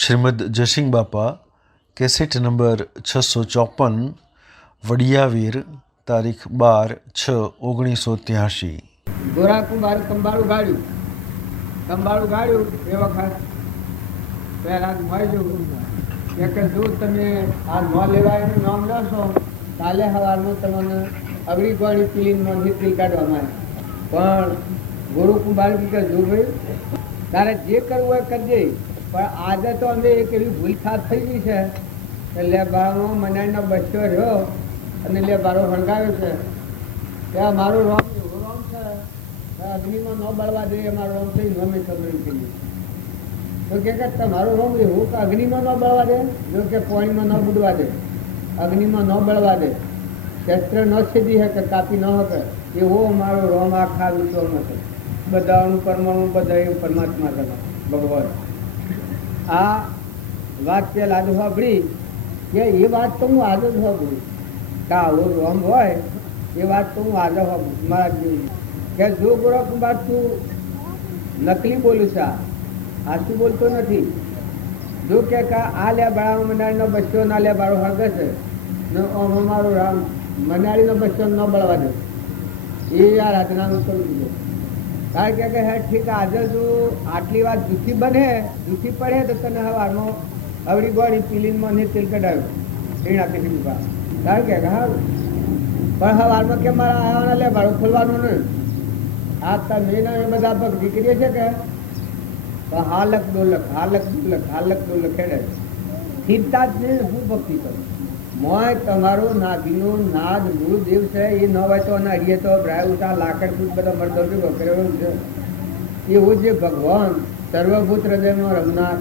શ્રીમદ જયસિંહ બાપા cassette number 654 વડિયાવીર તારીખ 12/6/1983। ગોરા કુંભાર કંબાળું ગાળ્યું એ વખત પહેલાં મળ્યું કે જો તમે આ ન લેવાયનું નામ લેશો કાલે સવારનું તમને અગડી ગોળી પીલીને મોંથી તીલ કાઢવામાં પણ ગુરુ કુંભાર કે જો ભાઈ તારે જે કરવું હોય કરજે, પણ આજે તો અમે એક એવી ભૂલ ખાત થઈ ગઈ છે કે લે બારો મનાઈનો બચ્ચો રહ્યો અને લે બારો હળગાવ્યો છે ત્યાં મારું રોમ એવું રોમ છે અગ્નિમાં ન બળવા દે મારો રોમ થઈ અમે ખબર કરી તો કે તમારું રોમ એવું કે અગ્નિમાં ન બળવા દે, જો કે પાણીમાં ન બુડવા દે, અગ્નિમાં ન બળવા દે, શસ્ત્ર ન છેદી શકે, કાપી ન શકે, એવો મારો રોમ આખા વિશ્વમાં છે. બધાનું પરમાણુ બધા એવું પરમાત્મા છે ભગવાન. આ વાત પેલા આજે સાંભળી કે એ વાત તો હું આજે જ સાંભળું કે આવો રોમ હોય એ વાત તો હું આજે સાંભળું મારા જેવી કે જો ગોરા કુંભાર તું નકલી બોલું છે, હાચું બોલતો નથી. જો કે આ લે બાળા મનાળીનો બચ્ચો ના લે બાળો હળગે છે ને અમારો રામ મનાળીનો બચ્ચો ન બળવા દે એ આ રાધનાનું કરું દીધું. કારણ કે હે ઠીક આજે જો આટલી વાત જૂઠી બને જૂઠી પડે તો તને હવારમાં અવડી ગોળી પીલીનમાં ને તેલ કઢાવ્યું એ નાખી દીધું. કારણ કે હા પણ હવારમાં કે મારા આવવાના લે ભાડું ખોલવાનું નહીં. આ તમે એ બધા પગ દીકરીએ છે કે હાલક ડોલક ખેડે ચિંતા જ નહીં. હું ભક્તિ કરું મોય તમારો નાગીનો નાગ ગુરુદેવ છે એ ન હોય તો હરીએ તો બ્રાય લાકડ ફૂટ બધા મરદો કર્યો છે. એવું જે ભગવાન સર્વભૂત હૃદયનો રમનાર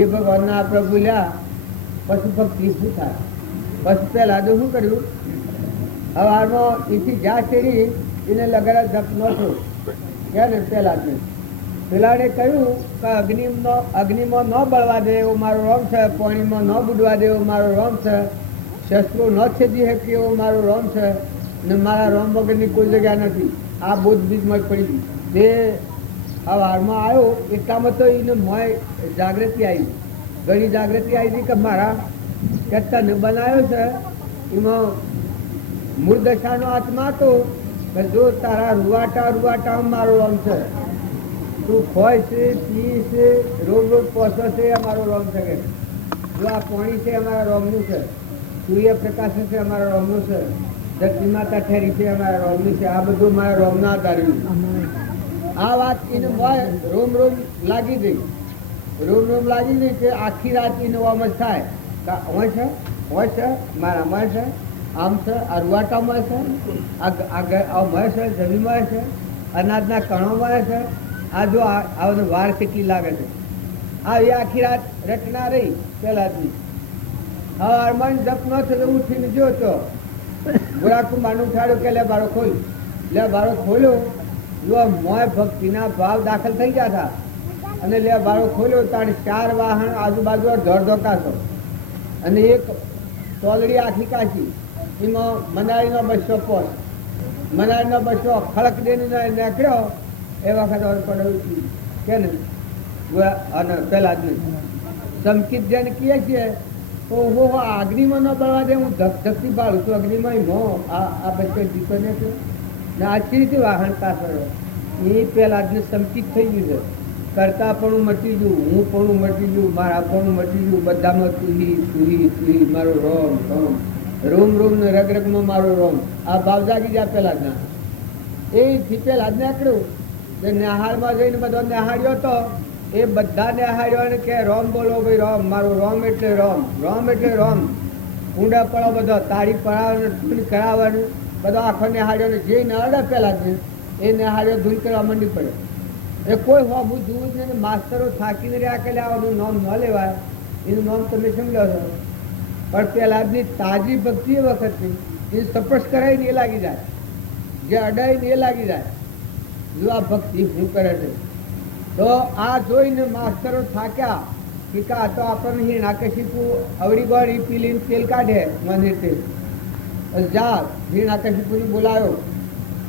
એ ભગવાનના આપણે ભૂલ્યા પછી ભક્તિ શું થાય. પછી પહેલાં તો શું કર્યું હવારમાં એથી જ્યાં શેરી એને લગાડા જપ ન થયો કે ને પહેલાં જ પેલાને કહ્યું કે અગ્નિમાં ન બળવા દે એવું મારો રોમ છે, પાણીમાં ન બુડવા દે એવું મારો રોમ છે, શસ્ત્રો ન છેદી શકે એવો મારો રોમ છે ને મારા રોમ વગરની કોઈ જગ્યા નથી. આ બોધ બીજમાં જ પડી ગઈ. તે આ વારમાં આવ્યો એટલામાં તો એને મોય જાગૃતિ આવી, ઘણી જાગૃતિ આવી હતી કે મારા કે તને બનાવ્યો છે એમાં મૂળ દશાનો આત્મા હતો કે જો તારા રૂવાટા મારો રોમ છે, તું ખોય છે, પી છે, રોગ પોસો છે અમારો રોમ છે. જો આ પાણી છે અમારા રોમનું છે, સૂર્યપ્રકાશ છે અમારા રોમનું છે, ધરતી માતા ઠેરી છે અમારા રોમનું છે. આ બધું મારા રોમના આધાર્યું. આ વાત એને રોમ લાગી ગઈ કે આખી રાત એને ઓમ જ થાય કે હોય છે મારા અમારે છે, આમ છે, આ રૂવાટા મળે છે, આ મળે છે, જમીન મળે છે, અનાજના કણો મળે છે. આ જો આ વાર કેટલી લાગે છે. આ એ આખી રાત રચના રહી પહેલાંથી. હવે અરમાન જપ ન થયો ઉઠીને જો તો ગોરાકું માનું ઉઠાડ્યું કે લે બારો ખોલ. લે બારો ખોલ્યો જો મોય ભક્તિના ભાવ દાખલ થઈ ગયા હતા અને લે બારો ખોલ્યો તારે 4 વાહન આજુબાજુ ધોળધોકાશો અને એક તોલડી આખી કાચી એમાં મનાળીનો બસ્સો પોસ, મનાળીનો બસ્સો ખડક દઈને નીકળ્યો એ વખત પડ્યું કે ને અને પહેલાં જ નહીં સંકિત જેને કહીએ છીએ તો હું અગ્નિમાં ન બળવા દે હું ધકધકથી બાળું છું અગ્નિમાં આ બચ્ચો જીતો ને છે ને આછી રીતે વાહન પાછળ એ પહેલાં જ સંકિત થઈ ગયું છે. કરતા પણ મટી ગયું, હું પણ મટી ગયું, મારા પણ મટી ગયું, બધામાં તુહી મારો રોમ ને રગમાં મારો રોમ. આ ભાવ જાગી જાય પહેલાં જ ના એથી પહેલાં જ નીકળ્યું કે નિહાળમાં જઈને બધો નિહાળ્યો તો એ બધા નિહાળ્યો કે રોમ બોલો ભાઈ રોમ, મારું રોમ એટલે રોમ ઊંડા પડો બધો તાળી પડાવવાનું કરાવવાનું બધો આખો નિહાળ્યો ને જે નિહાળે પહેલાં જ એ નિહાળ્યો ધૂલ કરવા માંડી પડે. એ કોઈ હું જોવું જ નહીં. માસ્તરો થાકીને રહ્યા કે આનું નામ ન લેવાય એનું નામ તમે સમજો છો પણ પહેલાંની તાજી ભક્તિ એ વખતની એ તપસ કરાવીને એ લાગી જાય, જે અડાઈને એ લાગી જાય. જો આ ભક્તિ શું કરે છે તો આ જોઈને માસ્તરો થાક્યા કે તો આપણને અહીં નાકે શીખવું અવડી ગોળી પીલીને તેલ કાઢે મંદિરથી જા ભીણ આકાશીપુરી બોલાયો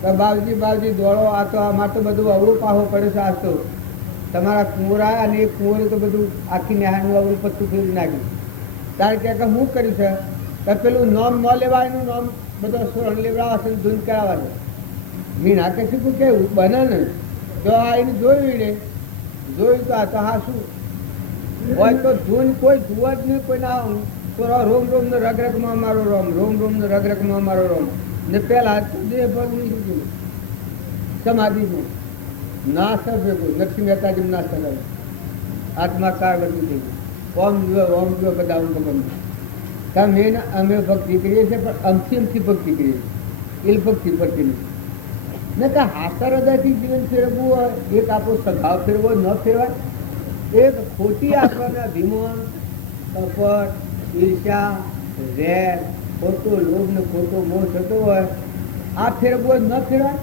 તો બાવજી દોડો, આ તો આમાં તો બધું અવળું પાહું પડે છે. આજ તો તમારા કુંવરા અને એ કુંવરે તો બધું આખી નેહાનું આવડું પત્તું ફેરવી નાખ્યું. કારણ કે શું કર્યું છે કે પેલું નામ ન લેવાય એનું નામ બધો સોરણ લેવડાવવા છે, ધૂન કરાવવા છે. મીણા કે શું કેવું બને ને તો આ એને જોયું ને જોયું તો આ તો હા શું હોય તો ધૂન કોઈ જુઓ જ નહીં, કોઈ ના તો રોમ રોમ નો રગરગમાં મારો રોમ, રોમ રોમ નો રગરગમાં મારો રોમ ને પેલા દેહ ભગ નહીં સમાધિનું નાશ ભેગું લક્ષ્મી મહેતાજી નાશ કરે આત્મા કાર બધું થઈ ગયું. ઓમ જુઓ બધા ભગવાન તમે એને અમે ભક્તિ કરીએ છીએ પણ અમથી ભક્તિ કરીએ છીએ, એ ભક્તિ પડતી નથી ને કે હાસ્ય હૃદયથી જીવન ફેરવવું હોય, એક આપણો સ્વભાવ ફેરવો ન ફેરવાય, એક ખોટી આપણને અભિમાન, કપટ, ઈર્ષ્યા, વેર, ખોટો લોભ ને ખોટો મોહ થતો હોય, આ ફેરવવો ન ફેરવાય.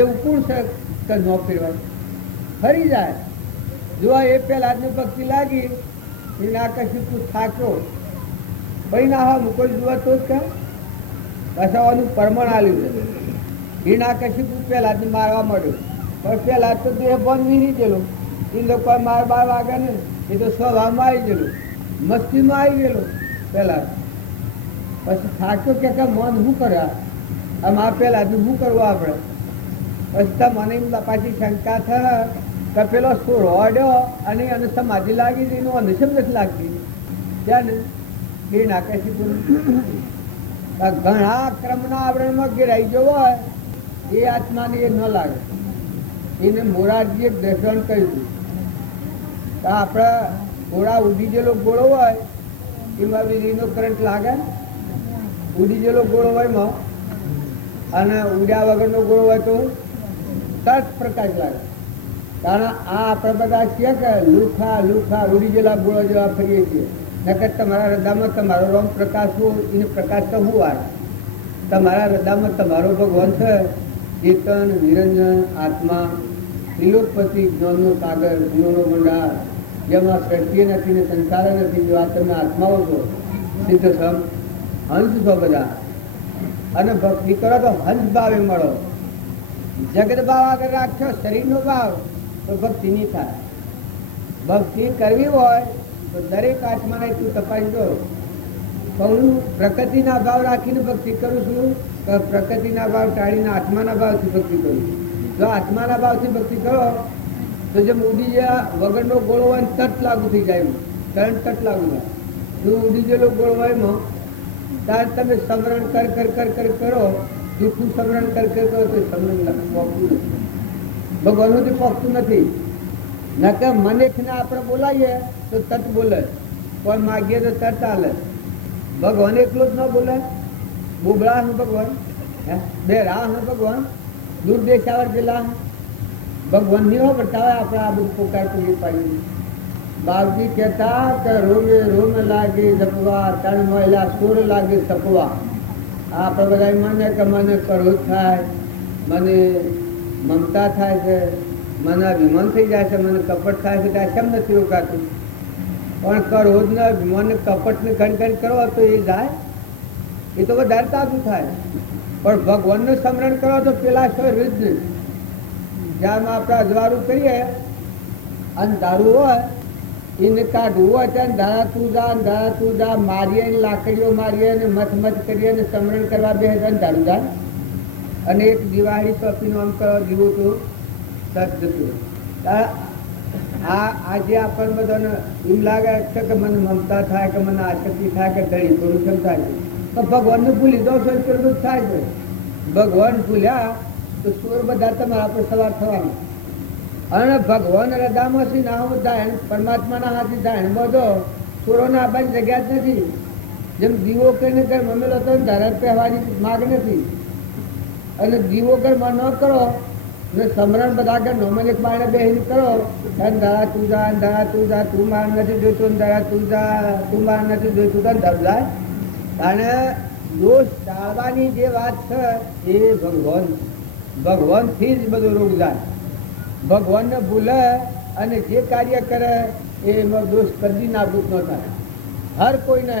એવું કોણ છે કે ન ફેરવાય? ફરી જાય. જો એ પેલા આજની ભક્તિ લાગી એને આકર્ષિત તું થાક્યો ભાઈ ના હા કોઈ જુઓ તો જ કે બસાવાનું પરમણ આલ્યું છે. હિના કશી પેલા જ મારવા મળ્યું પણ પેલા તો દેહ બંધ નહીં ગયેલું, એ લોકો માર બાર વાગે ને એ તો સ્વભાવમાં આવી ગયેલું, મસ્તીમાં આવી ગયેલું પેલા. પછી થાક્યો કે મન શું કર્યા આમ આ પેલા જ શું કરવું આપણે? પછી તો મને પાછી શંકા થાય કે પેલો સોર ઓડ્યો અને એને સમાધિ લાગી હતી એનું અનુસમ નથી લાગતી ત્યાં ને એ નાખે ઘણા ક્રમના આવરણમાં ઘેરાઈ ગયો હોય એ આત્માને એ ન લાગે. એને મોરારજીએ દર્શન કર્યું હતું તો આપણે ઘોડા ઉડી ગયેલો ઘોડો હોય એમાં વીજળીનો કરંટ લાગે, ઉડી ગયેલો ઘોડો હોય એમાં અને ઉડ્યા વગરનો ઘોડો હોય તો તરત પ્રકાશ લાગે. કારણ આ આપણે બધા છીએ કે લુખા લુખા ઉડી ગયેલા ઘોડો જેવા ફરીએ છીએ. નકર તમારા હૃદયમાં તમારો રમ પ્રકાશવો એને પ્રકાશ તો શું વાર? તમારા હૃદયમાં તમારો ભગવાન છે, ચેતન નિરંજન આત્મા, ત્રિલોકપતિ, જ્ઞાનનો સાગર, ગુણોનો ભંડાર, જેમાં સૃષ્ટિ નથી ને સંસાર નથી, જો આ તમે આત્માઓ છો, સિદ્ધ સમ હંસ છો બધા. અને ભક્તિ કરો તો હંસ ભાવે મળો. જગત ભાવ આગળ રાખ્યો શરીરનો ભાવ તો ભક્તિ નહીં થાય. ભક્તિ કરવી હોય તો દરેક આત્માને તું તપાસી દો. હું પ્રકૃતિના ભાવ રાખીને ભક્તિ કરું છું કે પ્રકૃતિના ભાવ ટાળીને આત્માના ભાવથી ભક્તિ કરું છું? જો આત્માના ભાવથી ભક્તિ કરો તો જેમ ઉડી ગયા વગરનો ગોળો હોય તટ લાગુ થઈ જાય, કરંટ તટ લાગુ થાય. જો ઉડી ગયેલો ગોળો હોય એમાં ત્યારે તમે સમરણ કર કર કર કર કરો, જૂઠું સમરણ કર કર કરો તો સમરણ પોકતું નથી, ભગવાનનું તે પોકતું નથી. ન કે મનેખને આપણે બોલાવીએ તો તટ બોલે, પણ માગીએ તો તટ હાલે. ભગવાન એકલો જ ન બોલે, બોબળા નું ભગવાન, બે રાહ નું ભગવાન, દૂર દેશાવર પેલા ભગવાન ની હો બતાવે આપણે આ બધું પોકાર પૂરી પાડી. બાપજી કહેતા કે રોમે રોમ લાગે જપવા, તણ મહિલા સુર લાગે સપવા. આપણે બધા મને કે મને ક્રોધ થાય, મને મમતા થાય છે, મને અભિમાન થઈ જાય છે, મને કપટ થાય છે, ત્યાં કેમ નથી રોકાતું? પણ ક્રોધ ને અભિમાન ને કપટ ને ખંડ કરો તો એ જાય, એ તો વધારે તાજું થાય. પણ ભગવાનનું સ્મરણ કરો તો પેલા શરીર જ જ્યાં આપણે અજવાળું કરીએ અંધારું હોય એને કાઢવું હોય ત્યાં ધારા તું જા મારીએ લાકડીઓ મારીએ ને મથ મથ કરીએ ને સ્મરણ કરવા બે અંધારું જાય. અને એક દિવાળી પપીનું આમ કરો દીવો તો સત જતું. આજે આપણને બધાને એમ લાગે છે કે મને મમતા થાય, કે મને આસક્તિ થાય, કે દળી પુરુષમ થાય છે, તો ભગવાનને ભૂલી દો છો એટલું થાય છે. ભગવાન ભૂલ્યા તો સુર બધા તમારા પર સવાર થવાનું. અને ભગવાન હૃદયમાંથી ના ધાયણ પરમાત્માના હાથથી ધાયણ બધો સુરોના આપવાની જગ્યા જ નથી. જેમ દીવો કરીને કઈ મમેલો તો ધારા પહેવાની માગ નથી. અને દીવો ઘરમાં ન કરો ને સમરણ બધા આગળ નોમન એક બાળને બેહીને કરો, ધારા તું જા, તું માર નથી જોઈતું, ધારા તું જા, તું માર નથી જોઈતું, તને ધબ જાય. અને દોષ ટાળવાની જે વાત છે એ ભગવાનથી જ બધો રોગ જાય. ભગવાનને ભૂલે અને જે કાર્ય કરે એમાં દોષ કદી નાબૂદ ન થાય. હર કોઈને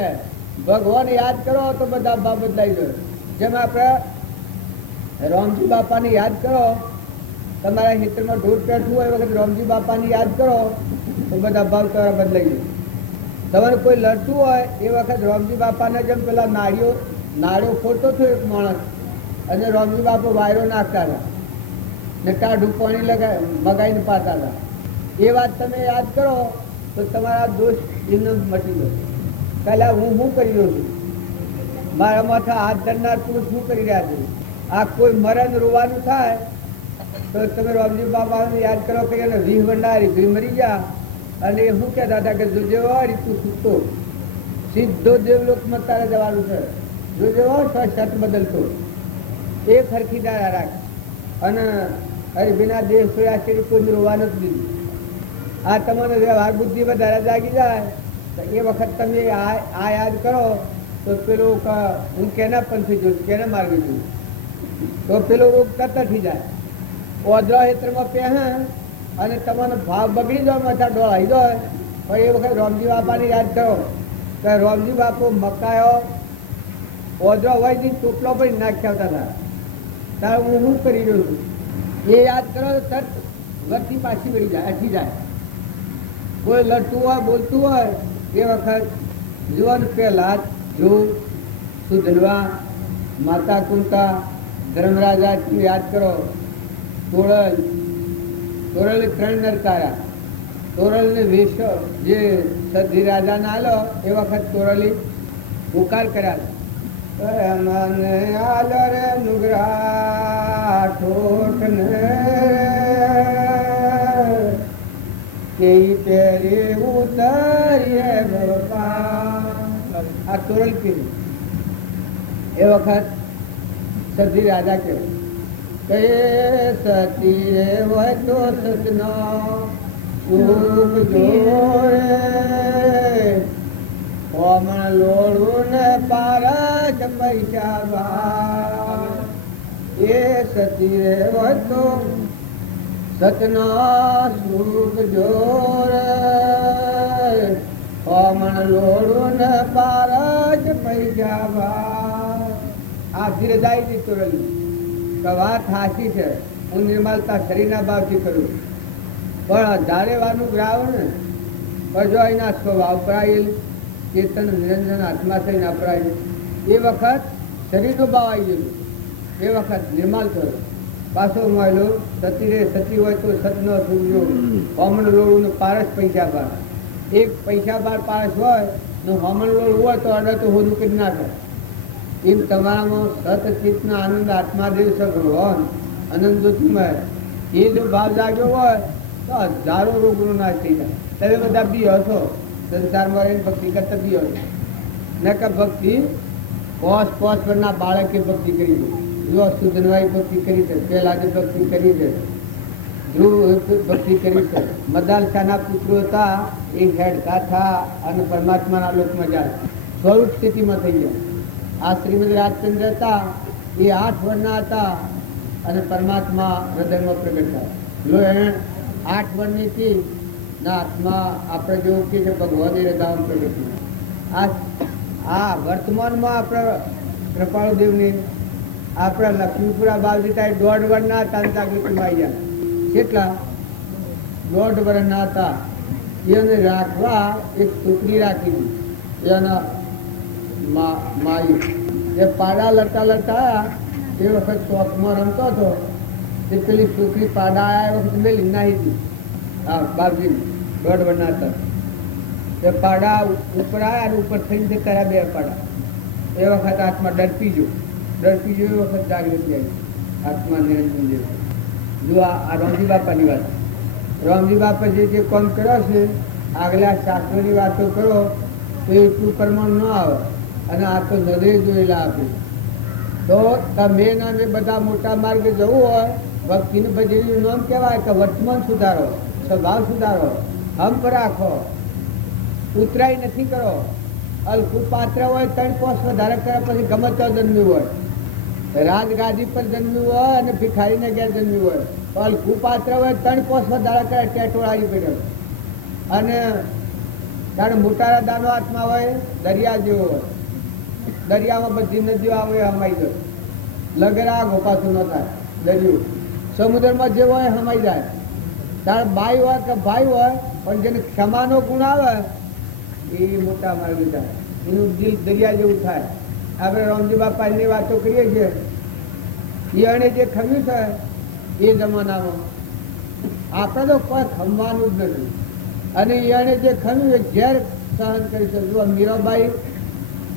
ભગવાન યાદ કરો તો બધા બદલાઈ જાય. જેમ આપણે રામજી બાપાને યાદ કરો તમારા ખેતરમાં ઢોર પેઠું હોય એ વખત રામજી બાપાની યાદ કરો તો બધા ભાવ તમારા બદલાઈ જાય. તમારે કોઈ લડતું હોય એ વખત રામજી બાપાને જેમ પેલા નાળિયો ખોટો થયો એક માણસ અને રામજી બાપા વાયરો નાખતા હતા ને ટાઢું પાણી મગાઈને પાતા હતા. એ વાત તમે યાદ કરો તો તમારા દોષ એમને મટી ગયો. પહેલાં હું શું કરી રહ્યો છું, મારા માથે હાથ ધરનાર પુરુષ શું કરી રહ્યા છે. આ કોઈ મરણ રોવાનું થાય તો તમે રામજી બાપાને યાદ કરો કે એને વીહ ભંડારી વી મરી ગયા અને એ શું કહેતા હતા કે જોજે વાળી તું સૂતો સીધો દેવલોકમાં તારે જવાનું છે. જોજે વાળ શટ બદલતો એ ખરખી દાડા રાખ અને અરે બિના દેહ સોયા શરીર કોઈ રોવાનું જ દીધું. આ તમારો વ્યવહાર બુદ્ધિ વધારે જાગી જાય તો એ વખત તમે આ યાદ કરો તો પેલું હું કેના પંથી જોઉં કેના માર્ગે જોઉં તો પેલો રોગ તરત થઈ જાય. ઓદરા હેત્રમાં પહે અને તમારો ભાવ બગડી જાય, માથા ડોળાઈ જાય. પણ એ વખત રામજી બાપાની યાદ કરો કે રામજી બાપુ મકાયો ઓદરા હોય ને ટોપલો પણ નાખી આવતા હતા. ત્યારે હું શું કરી રહ્યો છું એ યાદ કરો તો તરત વરથી પાછી વળી જાય, હટી જાય. કોઈ લડતું હોય બોલતું હોય એ વખત જીવન પહેલા ધ્રુવ સુધનવા માતા કુંતા ધર્મરાજા યાદ કરો. તોરલ 3 નરકારા. તોરલને વેશ જે સધી રાજાને આલો એ વખત તોરલી પુકાર કર્યા મને આલ રે નુગરા ઠોઠને કે પેરે ઉતરીએ બાપા. આ તોરલ કીધું એ વખત સધી રાજા કહેવાય કે સતી રે હોય તો સતનો સુખ જોડે ઓમણ લોડું ને પારસ પૈસા બા. એ સતી રે હોય તો સતનો સુખ જોડે ઓમણ લોડું ને પારસ પૈસા બા. આ ધીરે જાય છે તોરલી કે વાત હાસી છે, હું નિર્મલતા શરીરના ભાવથી કરું પણ ધારેવાનું ગ્રાવ ને પણ જો એના સ્વભાવ અપરાયેલ ચેતન નિરંજન આત્મા થઈને અપરાયેલ એ વખત શરીરનો ભાવ આવી ગયેલું. એ વખત નિર્મલ થયો પાછો મળેલો સતી રે સતી હોય તો સતનો સૂર્યો હોમણ લોડું પારસ પૈસા બાર. એક પૈસા બાર પારસ હોય ને હોમણ લોડું હોય તો અડર તો હોદું કરી નાખે. એમ તમારામાં સતચિતના આનંદ આત્માદેવ સગભગવાન આનંદ જ્યોતિમય એ જો ભાવ જાગ્યો હોય તો હજારો રોગનો નાશ થઈ જાય. તમે બધા બી હશો સંસારમાં રહીને ભક્તિ કરતા બી હશો ને કે ભક્તિ પોસ પરના બાળકે ભક્તિ કરી છે. જો સુધનવાઈ ભક્તિ કરી છે, પહેલાં ભક્તિ કરી છે, ધ્રુવ ભક્તિ કરી છે. મદાલસાના પુત્રો હતા એ હેડતા થા અને પરમાત્માના લોકમાં જાય સ્વરૂપ સ્થિતિમાં થઈ ગયા. આ શ્રીમદ રાજચંદ્ર હતા એ 8 વર્ષના હતા અને પરમાત્મા હૃદયમાં પ્રગટ થયા. જો એને 8 વર્ષની હતી ના આત્મા આપણે જેવું કે છે ભગવાન હૃદયમાં પ્રગટ થયા. આ વર્તમાનમાં આપણા કૃપાળુદેવની આપણા લક્ષ્મીપુરા બાવજીતા 1.5 વર્ષના હતા જાગૃતિમાં આવી ગયા. કેટલા 1.5 વર્ષના હતા. એને રાખવા એક છોકરી રાખી હતી એના માઈ. એ પાડા લડતા લડતા એ વખત ચોકમાં રમતો હતો તે પેલી છોકરી પાડા આવ્યા એ વખત મેલી નાહી હતી. હા બાપજી 1.5 વર્ષના હતા. એ પાડા ઉપર આવ્યા અને ઉપર થઈને જતા 2 પાડા. એ વખત આત્મા ડરપી ગયો એ વખત જાગૃતિ આવી આત્મા નિરંજન જેવું. જો આ રામજી બાપાની વાત. રામજી બાપા જે કામ કર્યો છે આગલા શાસ્ત્રોની વાતો કરો તો એટલું પ્રમાણ ન આવે અને આ તો હૃદય જોયેલા આપે. તો તમે નામે બધા મોટા માર્ગે જવું હોય ભક્તિને ભજનનું નામ કહેવાય કે વર્તમાન સુધારો, સ્વભાવ સુધારો, હંપ રાખો, ઉતરાઈ નથી કરો. અલ્પું પાત્ર હોય 3 કોષ વધારે કર્યા પછી ગમે ત્યાં જન્મ્યું હોય, રાજગાદી પર જન્મ્યું હોય અને ભિખારીને ઘેર જન્મ્યું હોય તો અલ્પું પાત્ર હોય 3 કોષ વધારે કર્યા ટેટોળાવી પડ્યો અને ત્યારે મોટા દાનો આત્મા હોય દરિયા જેવો હોય. દરિયામાં બધી નદીઓ આવે હમાઈ ગયો લગરા ગોપાતું ન થાય દરિયો સમુદ્રમાં જે હોય સમાઈ જાય. તાર બાઈ હોય કે ભાઈ હોય પણ જેને ક્ષમાનો ગુણ આવે એ મોટા માર્ગે જાય, એનું દિલ દરિયા જેવું થાય. આપણે રામજી બાપાની વાતો કરીએ છીએ, એને જે ખમ્યું છે એ જમાનામાં આપણે તો કોઈ ખમવાનું જ નથી. અને એને જે ખમ્યું એ ઝેર સહન કરી શકજો. મીરાબાઈ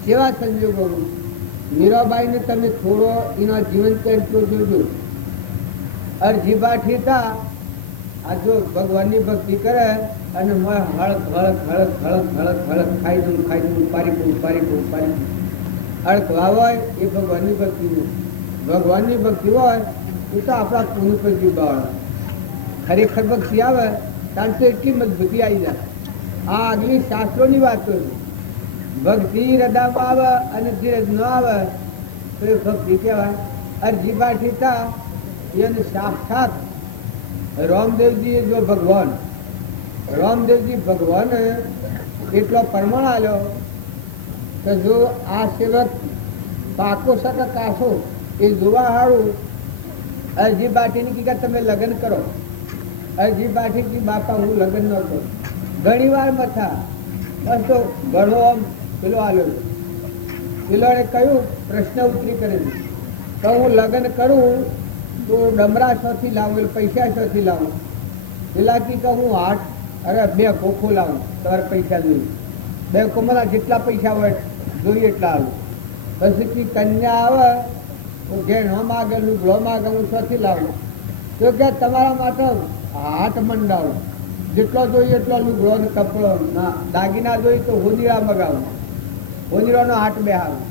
કેવા સંજોગો, મીરાબાઈને તમે થોડો એના જીવન ચરિત્ર જોજો. અરજીબા ઠીતા આ જો ભગવાનની ભક્તિ કરે અને હળક હળક હળક હળક હળક હળક ખાઈ દઉં પારી અડકવા હોય એ ભગવાનની ભક્તિ હોય. ભગવાનની ભક્તિ હોય એ તો આપણા પુણ્ય પર જીવવાળા. ખરેખર ભક્તિ આવે કારણ તો એટલી મજબૂતી આવી જાય. આ આગલી શાસ્ત્રોની વાતો છે. ભક્તિ હૃદયમાં આવે અને ધીરજ ન આવે તો એ ભક્તિ કહેવાય. અરજીબા ઠીતા એને સાક્ષાત રામદેવજી જો ભગવાન, રામદેવજી ભગવાને એટલો પરમાણ આલ્યો કે જો આ સેવક પાકો છે કે કાસો એ જોવા હારું અરજી બાટીની કીધા તમે લગ્ન કરો. અરજી બાટી કી બાપા હું લગ્ન ન કરું. ઘણી વાર મથા બસ તો ઘણો આમ પેલો આલ્યો. પેલોને કહ્યું પ્રશ્ન ઉતરી કરે તો હું લગ્ન કરું તો ડમરા છથી લાવું, પૈસા છથી લાવું. પેલા કી કહું હું 8 અરે 2 ખોખો લાવું, તમારે પૈસા જોઈએ. 2 કોમલા જેટલા પૈસા હોય જોઈએ એટલા આવું. પછી કન્યા આવે તો ઘેર ન માગે, લુગડો માગે, હું છથી લાવું. તો કે તમારા માટે હાથ મંડાવું, જેટલો જોઈએ એટલો લુગડો ને કપડો દાગીના જોઈએ તો હોનીરા મગાવું, હોનીરાનો હાથ બેહાવું,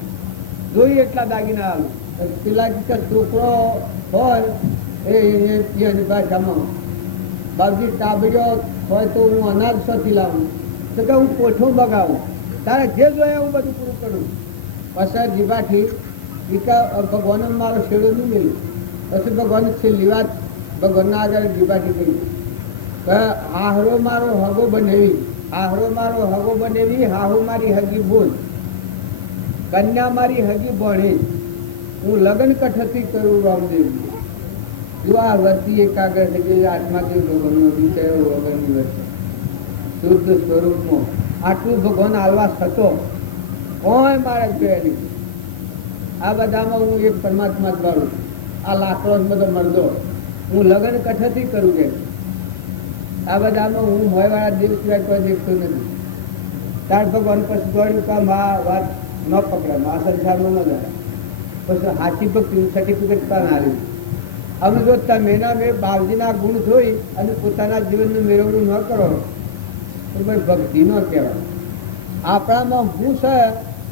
જોઈએ એટલા દાગીના આવું. પેલા છોકરો હોય એની ભાષામાં બાપજી ટાબડીઓ હોય તો હું અનાજ છથી લાવું. તો કે હું કોઠું મગાવું, તારે જે જોઈએ હું બધું પૂરું કરું. પછી જીભાથી ભગવાન મારો શેડો નહીં મેળ્યું. પછી ભગવાન છેલ્લી વાત ભગવાનના આગળ જીભાથી કહી કે આહરો મારો હગો બનેવી, આહરો મારો હગો બનેવી, હાહુ મારી હગી બોલ, કન્યા મારી હગી ભણી, હું લગ્ન કઠથી કરું રામદેવજી. જો આ વર્તી એકાગ્ર થઈ ગઈ આત્માથી ભગવાનનો વિષય વગરની વર્તી શુદ્ધ સ્વરૂપમાં આટલું ભગવાન આલવા થતો કોઈ મારે જોયેલી. આ બધામાં હું એક પરમાત્મા જ વાળું. આ લાકડો બધો મરદો હું લગ્ન કઠથી કરું કે આ બધામાં હું મોયવાળા દેવ સિવાય કોઈ દેખતો નથી. તાર ભગવાન પછી દોડ્યું કામ આ વાત ન પકડે, આ સંસારમાં ન જાય. પછી સાચી ભક્તિ સર્ટિફિકેટ પણ આવ્યું. અમે જો તમે મેં બાપજીના ગુણ જોઈ અને પોતાના જીવનનું મેળવણું ન કરો તો ભાઈ ભક્તિ ન કહેવાય. આપણામાં શું છે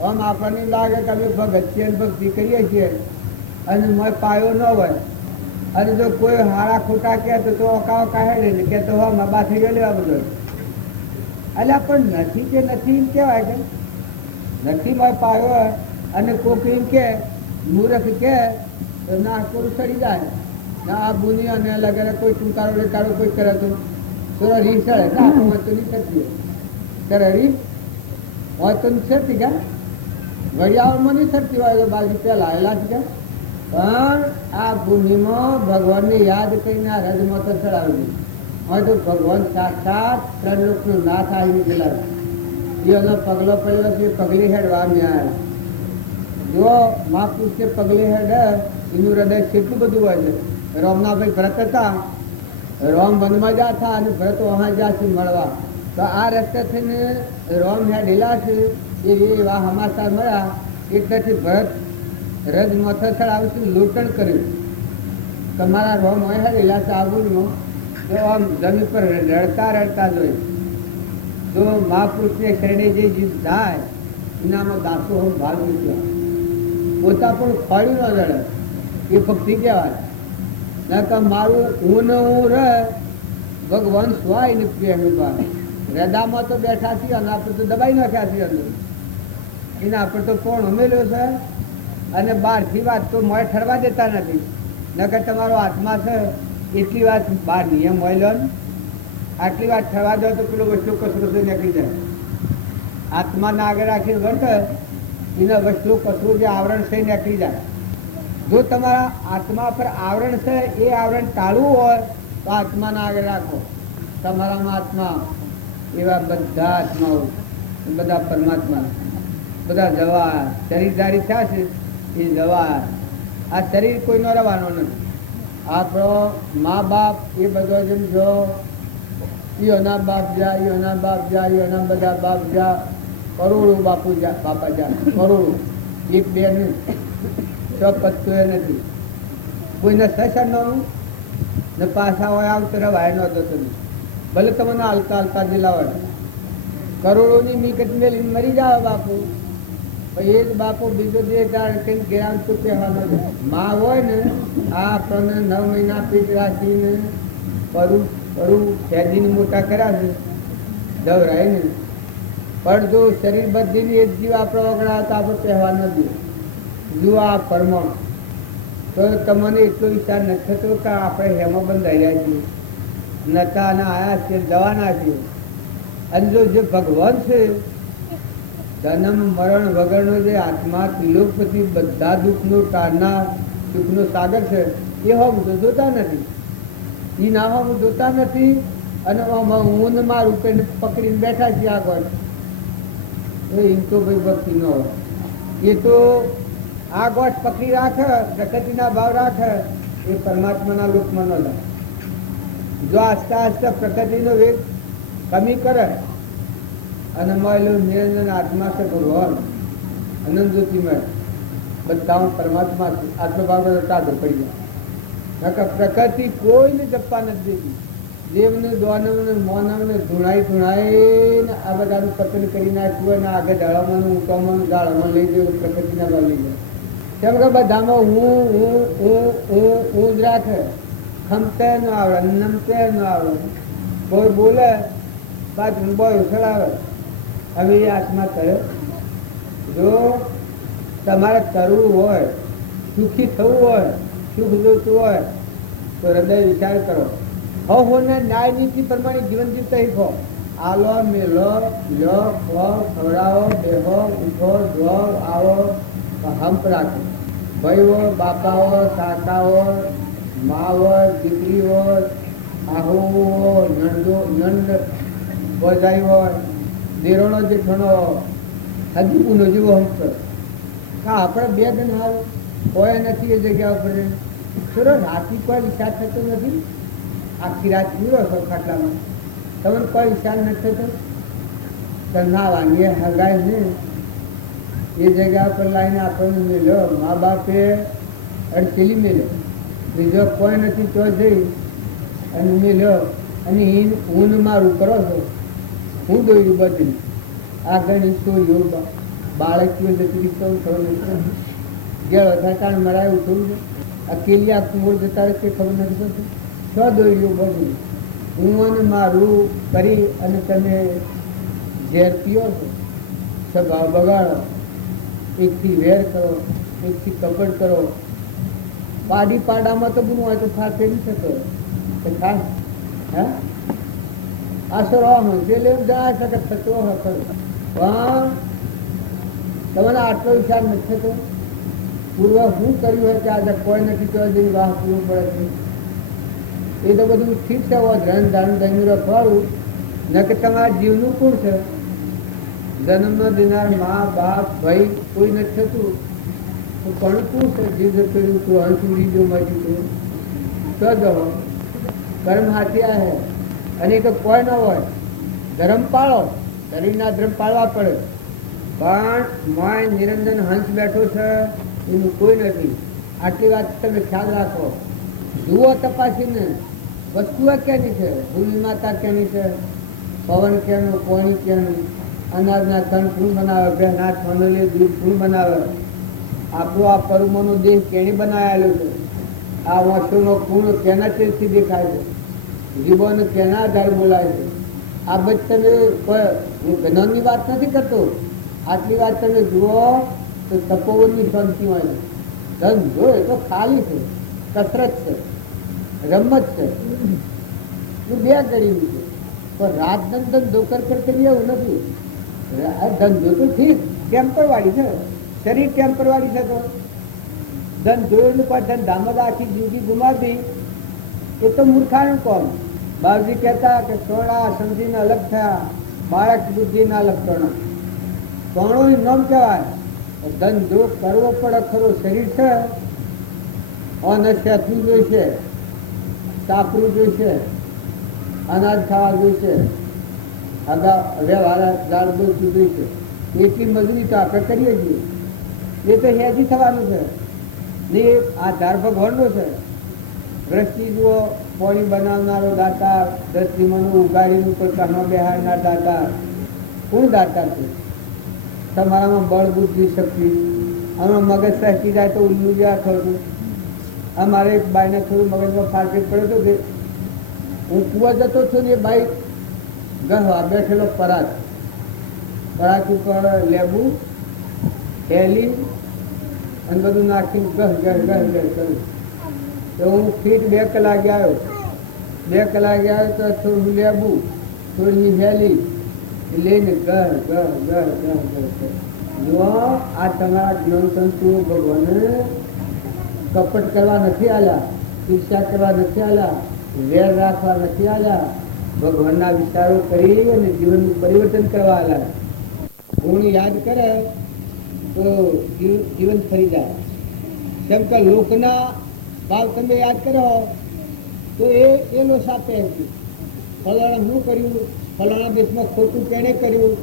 આમ આપણને લાગે કે અમે ભગત છીએ ભક્તિ કરીએ છીએ અને મોય પાયો ન હોય. અને જો કોઈ હારા ખોટા કહે તો અકાવ કાહે ને કે તો હા મા બાથી ગયો લેવા બધો. એટલે પણ નથી કે નથી એમ કહેવાય કે નથી મોય પાયો. અને કોક એમ કે મૂર્ખ કે તો ના કોઈ સડી જાય ના આ બુનિયા ને લગે કોઈ ટૂંકારો રેકારો કોઈ કરે તો રીસ ચડે ના હોય તો નહીં થતી ત્યારે રીસ હોય તો થતી કે ઘડિયાળમાં નહીં થતી હોય તો બાજુ પહેલા આવેલા છે કે પણ આ ભૂમિમાં ભગવાનને યાદ કરીને આ રજમાં તો ચડાવી દે હોય તો ભગવાન સાક્ષાત ત્રણ લોકનો નાથ આવી ગયેલા. એનો પગલો પડેલો છે પગલી હેડવા મેં જો મહાપુરુષને પગલે હેડ એનું હૃદય કેટલું બધું હોય છે. રામના ભાઈ ભરત હતા, રામ વનમાં જા હતા અને ભરત વહાં જા છે મળવા. તો આ રસ્તે થઈને રામ હેડેલા છે એવા સમાચાર મળ્યા એટલેથી ભરત રજ મથસળ આવશે લૂંટણ કર્યું. તમારા રામ હોય હેડેલા છે આબુમાં તો આમ જમીન પર રડતા રડતા જોઈ. જો મહાપુરુષને શરણે જે જીત થાય એનામાં દાસો હું ભાગ મૂક્યા. પોતા પણ ખોડ્યું ન રડે એ ભક્તિ કહેવાય. ના કે મારું હું ને હું રહે ભગવાન સ્વાય ને પ્રેમી ભાઈ હૃદયમાં તો બેઠા છીએ અને આપણે તો દબાઈ નાખ્યા છીએ અંદર. એના આપણે તો કોણ હમેલ્યો છે અને બહારથી વાત તો મોય ઠરવા દેતા નથી. ન કે તમારો આત્મા છે એટલી વાત બહાર નિયમ હોય લો ને આટલી વાત ઠરવા દો તો પેલો વસ્તુ કચરો નીકળી જાય. આત્માને આગળ રાખીને વર્ત એના વસ્તુ કચરું જે આવરણ થઈ નીકળી જાય. જો તમારા આત્મા પર આવરણ છે એ આવરણ ટાળવું હોય તો આત્માને આગળ રાખો. તમારામાં આત્મા એવા બધા આત્માઓ બધા પરમાત્મા બધા જવાહર શરીરધારી થયા છે એ જવાહર. આ શરીર કોઈનો રહેવાનો નથી. આપણો મા બાપ એ બધો જેમ જો ઈઓના બાપ જા ઈઓના બાપ જા ઈઓના બધા બાપ જા કરોડો બાપુ જા બાપા જા કરોડો એક બે નહીં પત્તો એ નથી. કોઈને સસરનું ને પાછા હોય આવતો રવાય નહોતો તમે ભલે તમને હાલતા હાલતા દિલાવડ કરોડોની મિલકત મેળીને મરી જાવ બાપુ. એ જ બાપુ બીજો જે કંઈક જ્ઞાન તો કહેવાનો છે. માં હોય ને આ આપણને 9 મહિના પીઠ રાખીને કરું ફેદીને મોટા કર્યા છે દવરાય ને. પણ જો શરીર બધીને એક જીવ આપણે વગડા તો આપણે કહેવાનો જ જુઓ આ પરમાણુ તો તમને એટલો વિચાર નથી થતો કે આપણે હેમાં બંધાઈ રહ્યા છીએ નતા અને આયા છીએ જવાના છીએ. અને જે ભગવાન છે જન્મ મરણ વગરનો જે આત્મા ત્રિલોકપતિ બધા દુઃખનો ટાળનાર દુઃખનો સાગર છે એ હમ જોતા નથી. એ ના હમ જોતા નથી અને હું મારું કઈને પકડીને બેઠા છીએ આગળ. એમ તો ભાઈ ભક્તિ ન હોય. એ તો આ ગોઠ પકડી રાખે પ્રકૃતિના ભાવ રાખે એ પરમાત્માના લોકમાં ન લાગે. જો આસ્તે આસ્તે પ્રકૃતિનો વેગ કમી કરે અને મળેલું નિરંજન આત્મા છે ભગવાન અનંત જ્યોતિમય બધા પરમાત્મા છે આટલો ભાગ ટાઢો પડી જાય. પ્રકૃતિ કોઈને જપવા નથી દેતી. દેવને દાનવને માનવને ધૂણાઈને આ બધાનું પતન કરી નાખ્યું હોય ને આગળ ડાળામાં ઊંચામાં ડાળામાં લઈ જવું પ્રકૃતિના ભાવ લઈ જાય. કેમ કે બધામાં હું જ રાખે. ખમતે ન આવડે નમતે ન આવડે. કોઈ બોલે પાછું બોય ઉછળાવે. હવે એ આત્મા કરે. જો તમારે કરવું હોય સુખી થવું હોય સુખ જોતું હોય તો હૃદય વિચાર કરો. હો ને ન્યાય નીતિ પ્રમાણે જીવન જીવતા શીખો. આલો મેલો લો ખો ખવડાવો બેહો ઉઠો જો આવો હંપ રાખો. ભાઈ હોય બાપા હોય કાકા હોય મા હોય દીકરી હોય આહુ નંદ બજાઈ હોય દેરોનો જેઠોનો હજી ગુનો જેવો હંપ કરો. આપણે બે જણ હાલ કોઈ નથી એ જગ્યા ઉપર ચલો રાતી કોઈ વિચાર થતો નથી. આખી રાત પીરો છો ખાટલામાં તમને કોઈ વિચાર નથી થતો. નાવાની હગાય ને એ જગ્યા પર લાવીને આપણને મેળ્યો. મા બાપે અડચેલી મેળ્યો. બીજો કોઈ નથી તો જઈ અને મેળ્યો અને હું મારું કરો છો. હું દોર્યું બધી આગળની સ્ટોરીઓ બાળકીઓ જતી ગેળો થાય મરાય ઉઠવું છે. અકેલી આ કુંવર જતા રહે તે ખબર નથી પડતી. છ દોર્યું બધું હું અને મારું કરી અને તમે ઝેર પીઓ છો. સ્વભાવ બગાડો. એકથી વેર કરો એકથી કપડ કરો. પાડી પાડામાં તો બુનું હોય તો ખાસ ફેરી શકો ખાસ હે આશો રહો પેલે જણાય શકે થતો ખરો. પણ તમને આટલો વિચાર નથી થતો. પૂર્વ શું કર્યું હોય કે આજે કોઈ નથી તો જેની વાહ પૂરું પડે છે. એ તો બધું ઠીક છે. ધન ધારણ ધન રખવાડું ન કે તમારા જીવનું કોણ છે. જન્મનો દેનાર મા બાપ ભાઈ કોઈ નથી થતું તો કોણ શું છે. જીવ કર્યું તું હંસુરી જો મળ્યું તો જો કર્મ હાથિયા હે. અને એ તો કોઈ ન હોય. ધર્મ પાળો શરીરના ધર્મ પાળવા પડે. પણ મોય નિરંજન હંસ બેઠો છે એનું કોઈ નથી. આટલી વાત તમે ખ્યાલ રાખો. જુઓ તપાસીને વસ્તુઓ ક્યાંની છે. ભૂમિ માતા ક્યાંની છે. પવન ક્યાંનું પાણી ક્યાંનું. અનાજના કણ ફૂલ બનાવે. ભેના છોનલી દૂધ ફૂલ બનાવે. આપણો આ પરુમોનો દેહ કેણી બનાવેલો છે. આ વર્ષોનો ખૂણ કેના તેલથી દેખાય છે. જીવોને કેના આધાર બોલાય છે. આ બધી તમે હું જ્ઞાનની વાત નથી કરતો. આટલી વાત તમે જુઓ તો તપોવનની શાંતિ હોય. ધન જો એ તો ખાલી છે. કસરત છે રમત છે. એ બે ગણીનું છે. પણ રાત ધંધો કરી એવું નથી. ધંધો તો ઠીક ટેમ્પરવાળી છે. શરીર ટેમ્પરવાળી છે તો ધન જોયેલું પણ ધન ધામદ આખી જિંદગી ગુમાવી એ તો મૂર્ખાનું કોમ. બાપજી કહેતા કે સોળા સમજીને અલગ થયા, બાળક બુદ્ધિના લક્ષણો. સોણું નામ કહેવાય. ધન જો કરવો પડે ખરો, શરીર છે અને સેથવું જોઈશે, સાપરું જોઈશે, અનાજ ખાવા જોઈશે, વ્યવહાર ઝાડ દોડવું જોઈશે. એટલી મજૂરી તો આપણે કરીએ છીએ. એ તો હેજી થવાનું છે ને. આ ધાર ભગવાનનો છે. દ્રષ્ટિ જુઓ, પોણી બનાવનારો દાતાર, દ્રષ્ટિમાંનું ઉગાડીનું કોઈ કાનો બેહાડનાર દાતાર. કોણ દાતાર છે? તમારામાં બળ બુદ્ધિ શક્તિ. આમાં મગજ સહેતી જાય તો ઉલ્લુ જેવા થયું. અમારે એક બાઈને થોડું મગજમાં ફાટક પડ્યો હતો કે હું કુવા જતો છું ને એ બાઈ ગહવા બેઠેલો પરાગ ઉપર લેબુ હેલી અને બધું નાખીને ગહ કર્યું. તો હું ફીટ 2 કલાકે આવ્યો. 2 કલાકે આવ્યો તો થોડું લેબુ, થોડી હેલી લઈને જો આ તમારા જ્ઞાન સંતુઓ ભગવાને કપટ કરવા નથી આલ્યા, ઈર્ષા કરવા નથી આલ્યા, વેર રાખવા નથી આલ્યા. ભગવાનના વિચારો કરી અને જીવનનું પરિવર્તન કરવા આલ્યા. ગુણ યાદ કરે તો જીવન ફરી જાય. કેમ કે લોકના ભાવ તમે યાદ કરો તો એ લોસ આપે. ફલાણા શું કર્યું, ફલાણા દેશમાં ખોટું કેણે કર્યું,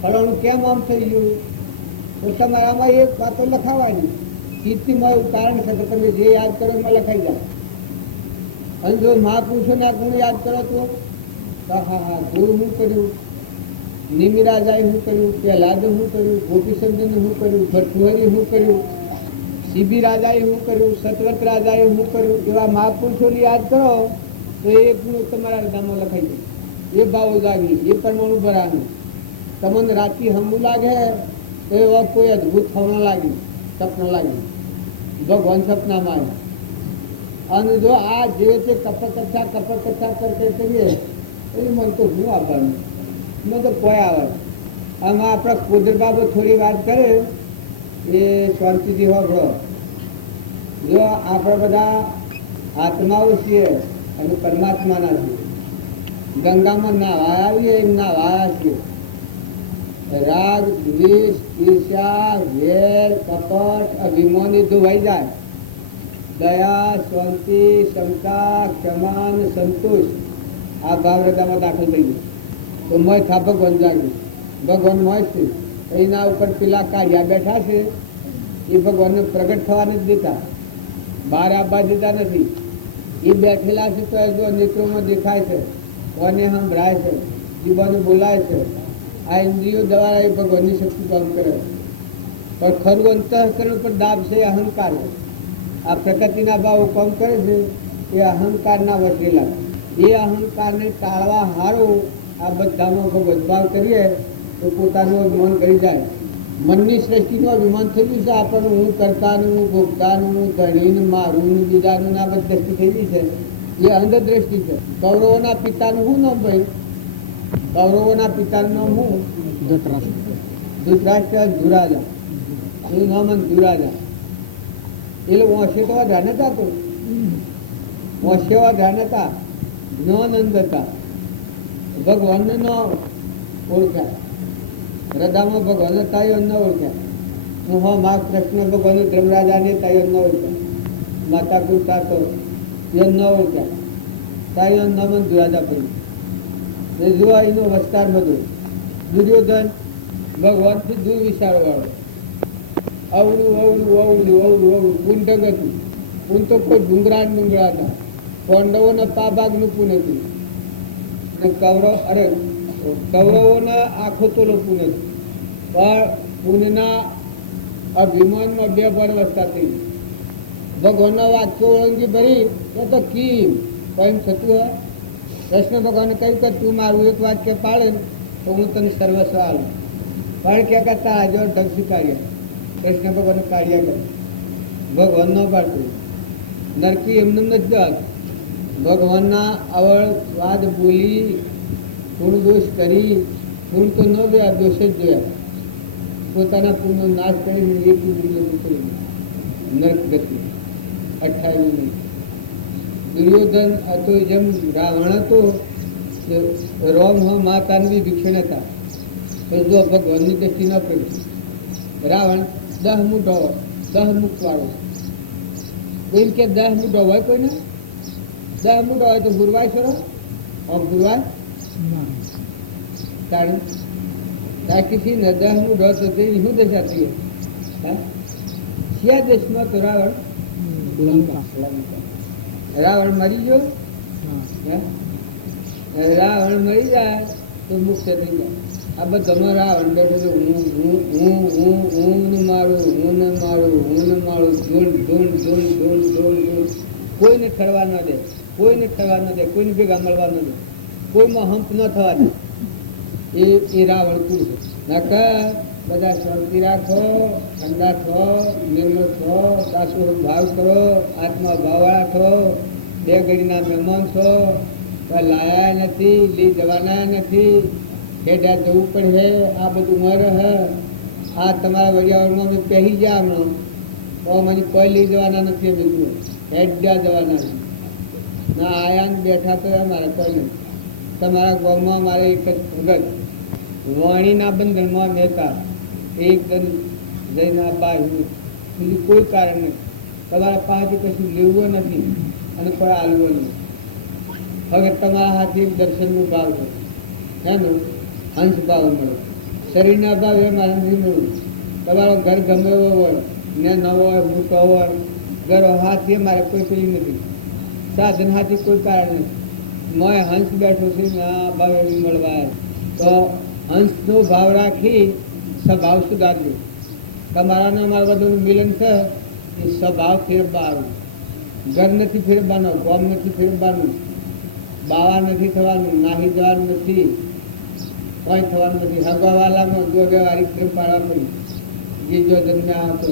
ફલાણું કેમ આમ થઈ ગયું, તો તમારામાં એ વાતો લખાવાની. કીર્તિમાં એવું કારણ છે કે તમે જે યાદ કરો એમાં લખાઈ જાય. અને જો મહાપુરુષોને આ ગુણ યાદ કરો તો હા ગુરુ શું કર્યું, નિમિરાજાએ શું કર્યું, પ્રહલાદે શું કર્યું, ગોપીચંદને શું કર્યું, ભરતુહરી શું કર્યું, શિબી રાજાએ શું કર્યું, સતવત રાજાએ શું કર્યું, એવા મહાપુરુષોને યાદ કરો તો એ ગુણ તમારા હૃદયમાં લખાઈ જાય. એ ભાવ જાગી, એ પરમાણુ ભરાનું. તમને રાતથી હમું લાગે તો એવા કોઈ અદભુત થવા લાગ્યું, સપના લાગ્યું, ભગવાન સપનામાં આવ્યા. અને જો આ જે તે કપકથા કરતે કરીએ એ મને તો શું આપવાનું, મને તો કોઈ આવે. આમાં આપણા કુદર બાબત થોડી વાત કરે એ શાંતિથી હોભળો. જો આપણે બધા આત્માઓ છીએ અને પરમાત્માના છીએ. ગંગામાં નાવા આવીએ એમ નાવા છીએ. રાગ, દ્વેષ, ઈર્ષ્યા, વેર, કપટ, અભિમાની ધોવાઈ જાય. દયા, શાંતિ, ક્ષમતા, ક્ષમા, સંતોષ આ ભાવ હૃદયમાં દાખલ થઈ ગયું તો મોય થા ભગવાન જાગ્યું. ભગવાન મોય છે. એના ઉપર પેલા કાઢ્યા બેઠા છે એ ભગવાનને પ્રગટ થવા નથી દેતા, બહાર આવવા દેતા નથી. એ બેઠેલા છે તો જો નેત્રોમાં દેખાય છે, કોને સંભળાય છે, જીવોને બોલાય છે. આ ઇન્દ્રિયો દ્વારા એ ભગવાનની શક્તિ કામ કરે. પણ ખરું અંતઃકરણ પર દાબ છે અહંકાર. આ પ્રકૃતિના ભાવો કામ કરે છે એ અહંકારના વસેલા. એ અહંકારને ટાળવા હારો આ બધામાં ભગવત ભાવ કરીએ તો પોતાનું અભિમાન કરી જાય. મનની સૃષ્ટિનું અભિમાન થયું છે આપણને. હું કરતાનું, હું ભોગતાનું, હું ધણીનું, મારું, બીજાનું આ બધી દ્રષ્ટિ થઈ ગઈ છે. એ અંધદ્રષ્ટિ છે. કૌરવોના પિતાનું શું નામ ભાઈ? કૌરવોના પિતાનું નામ શું? ધૃતરાષ્ટ્ર, ધુરાજા. એનું નામ ધુરાજા. એ લોકો ઓશેવા ધ્યાન હતા તો ઓશેવા ધ્યાન હતા, જ્ઞાન અંધ હતા. ભગવાનને ન ઓળખ્યા, હૃદયમાં ભગવાન તાયો ન ઓળખ્યા. હા મા કૃષ્ણ ભગવાન ધર્મરાજાને તાયો ન ઓળખ્યા, માતા કુતા તો એ ન ઓળખ્યા. તાયો નામ ધુરાજા પડ્યું. એ જોવા એનો વસ્તાર બધો. દુર્યોધન ભગવાનથી દૂર વિચારો વાળો. અવળું પૂન હતું. પૂન તો કોઈ ડુંગરા હતા. પાંડવોના પા ભાગનું પૂન હતું. કૌરવોના આખો તોલો પૂન હતું. પણ પૂનના અભિમાનમાં 2 વાર વસ્તા થઈ. ભગવાનના વાક્યો ઓળંગી ભરી તો કીમ કેમ થતું હોય. કૃષ્ણ ભગવાને કહ્યું કે તું મારું એક વાક્ય પાડે તો હું તને સર્વસ્વ આલું. પણ ક્યાં કરતા આજે ઢગ સ્વીકાર્યા. કૃષ્ણ ભગવાન કાઢ્યા કરે. ભગવાન ન પાડતું. નરકી એમને નથી જવાત. ભગવાનના અવળ સ્વાદ બોલી, પૂર્ણ દોષ કરી. પૂર્ણ તો ન જોયા, દોષ જ જોયા. પોતાના પૂર્ણનો નાશ કરીને એક કરી નર્ક ગતિ 28 દુર્યોધન હતો જેમ રાવણ હતો રોમ હો માતાની ભીક્ષણ હતા તો જો ભગવાનની દ્રષ્ટિ ન પડી. રાવણ 10 મુઠો 10 મુખ વાળો કોઈ કે 10 મુઠો હોય કોઈને 10 મુઠો હોય તો ગુરવાય કરો ગુરવાય કારણ કિસી ને 10 મુઠો તો તેની શું દશા થઈ કયા દેશમાં તો રાવણ મરી ગયો. રાવણ મરી જાય તો મુક્ત થઈ જાય. આ બધામાં રાવણ બેઠો છે હું ને મારું કોઈને ઠરવા ન દે કોઈને ભેગા મળવા ન દે કોઈમાં હંપ ન થવા દે. એ રાવણ કુળ છે. નકર બધા શાંતિ રાખો, ઠંડા થો, નિર્મળ થો, સાસુ ભાવ કરો, આત્મા ભાવવાળા થો, 2 ઘડીના મહેમાન છો, લાયા નથી, લઈ જવાના નથી, ખેડા જવું પડે. આ બધું મર આ તમારા વડિયાવળમાં અમે પહેરી ગયા હમણાં તો મને કોઈ લઈ જવાના નથી. બધું હેડા જવાના ના આયા ને બેઠા તો અમારે કોઈ નહીં. તમારા ગામમાં મારે એક જ ભગત વાણીના બંધનમાં મહેતા એકદમ જઈને બાહ્યું બીજું કોઈ કારણ નહીં. તમારા પાસેથી કશું લેવું નથી અને કોઈ આલવું નહીં. હવે તમારા હાથે દર્શનનો ભાવ છે એનું હંસ ભાવ મળે. શરીરના ભાવ એ મારે નથી મળવું. તમારો ઘર ગમે એવો હોય ને નવો હોય મોટો હોય ઘર હાથી મારે કોઈ પેલી નથી. સાધન હાથી કોઈ કારણ નથી. મેં હંસ બેઠો છું ને આ ભાવ એવી મળવા તો હંસનો ભાવ રાખી સ્વભાવ સુધારજો. તમારાને અમારા બધું મિલન છે એ સ્વભાવ ફેરવવાનું. ઘર નથી ફેરવવાનો, ગામ નથી ફેરવવાનું, બાવા નથી થવાનું, નાહી જવાનું નથી, કોઈ થવાનું નથી. હગવાવાલામાં જો વ્યવહારિક પ્રેમ પાડવા પડી. જે જો જન્મ્યા હતો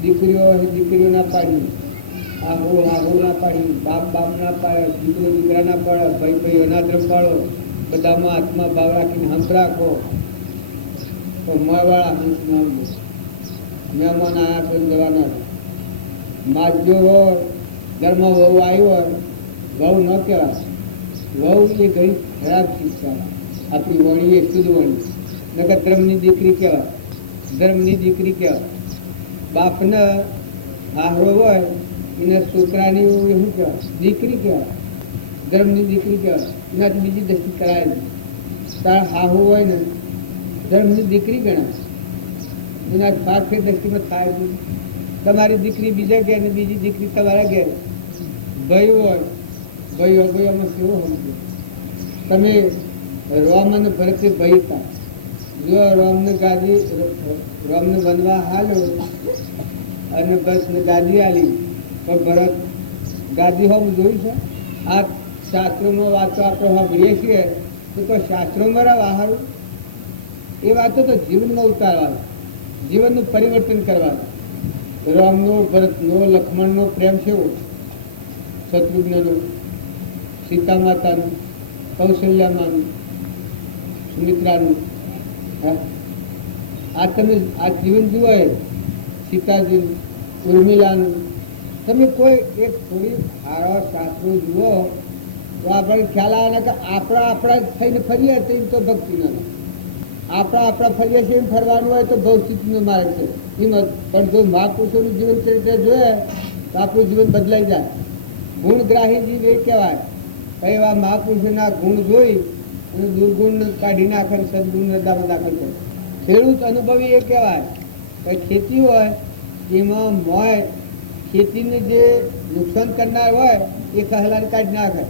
દીકરીઓ ના પાડી, આહુ ના પાડી, બાપ ના પાડે, દીકરા ના પાડે, ભાઈ ના ધર્મ પાડો. બધામાં આત્મા ભાવ રાખીને હંસ રાખો તો મળવાળા હંસ નામ મહેમાન આયા તો જવાના. માજો હોય ઘરમાં વહુ આવી હોય વહુ ન કહેવાય. વહુ એ ઘણી ખરાબ શિક્ષા. આપણી વણી એ શુદ્ધ વણી નકર ધર્મની દીકરી કહેવાય. ધર્મની દીકરી કહેવાય. બાપને આહરો હોય એના છોકરાની શું કહેવાય? દીકરી કહેવાય. ધર્મની દીકરી કહેવાય. એનાથી બીજી દ્રષ્ટિ કરાય નહીં. તારા હાહુ હોય ને ધર્મની દીકરી ગણાય. એના ફારફેર દ્રષ્ટિમાં થાય નહીં. તમારી દીકરી બીજા ઘેર ને બીજી દીકરી તમારા ઘેર. ભાઈ હોય ભાઈઓમાં કેવો સમજો. તમે રોમ અને ભરતે ભાઈ હતા. જો રોમને બનવા હાલ્યો અને ભરતને ગાદી આલી તો ભરત ગાદી હોમ જોયું છે. આ શાસ્ત્રોમાં વાતો આપણે સાંભળીએ છીએ તો શાસ્ત્રોમાં વાહારું એ વાતો તો જીવનમાં ઉતારવાનું, જીવનનું પરિવર્તન કરવાનું. રામનો, ભરતનો, લક્ષ્મણનો પ્રેમ છે, શત્રુઘ્નનો, સીતા માતાનું, કૌશલ્યામાનું, સુમિત્રાનું. આ તમે આ જીવન જુઓ સીતાજીનું, ઉર્મિલાનું. તમે કોઈ એક થોડી સારા શાસ્ત્રો જુઓ તો આપણને ખ્યાલ આવે કે આપણા થઈને ફરીએ તો એમ તો ભક્તિ ન આપણા ફરીએ છીએ એમ ફરવાનું હોય તો ભૌતિકનો માર્ગ છે એમ. પણ જો મહાપુરુષોનું જીવન ચરિત્ર જોઈએ તો આપણું જીવન બદલાઈ જાય. ગુણગ્રાહી જીવ એ કહેવાય. એવા મહાપુરુષોના ગુણ જોઈ અને દુર્ગુણ કાઢી નાખે, સદગુણ હૃદયમાં દાખલ કરે. ખેડૂત અનુભવી એ કહેવાય. કંઈ ખેતી હોય એમાં મોય ખેતીને જે નુકસાન કરનાર હોય એ કહેલાને કાઢી નાખે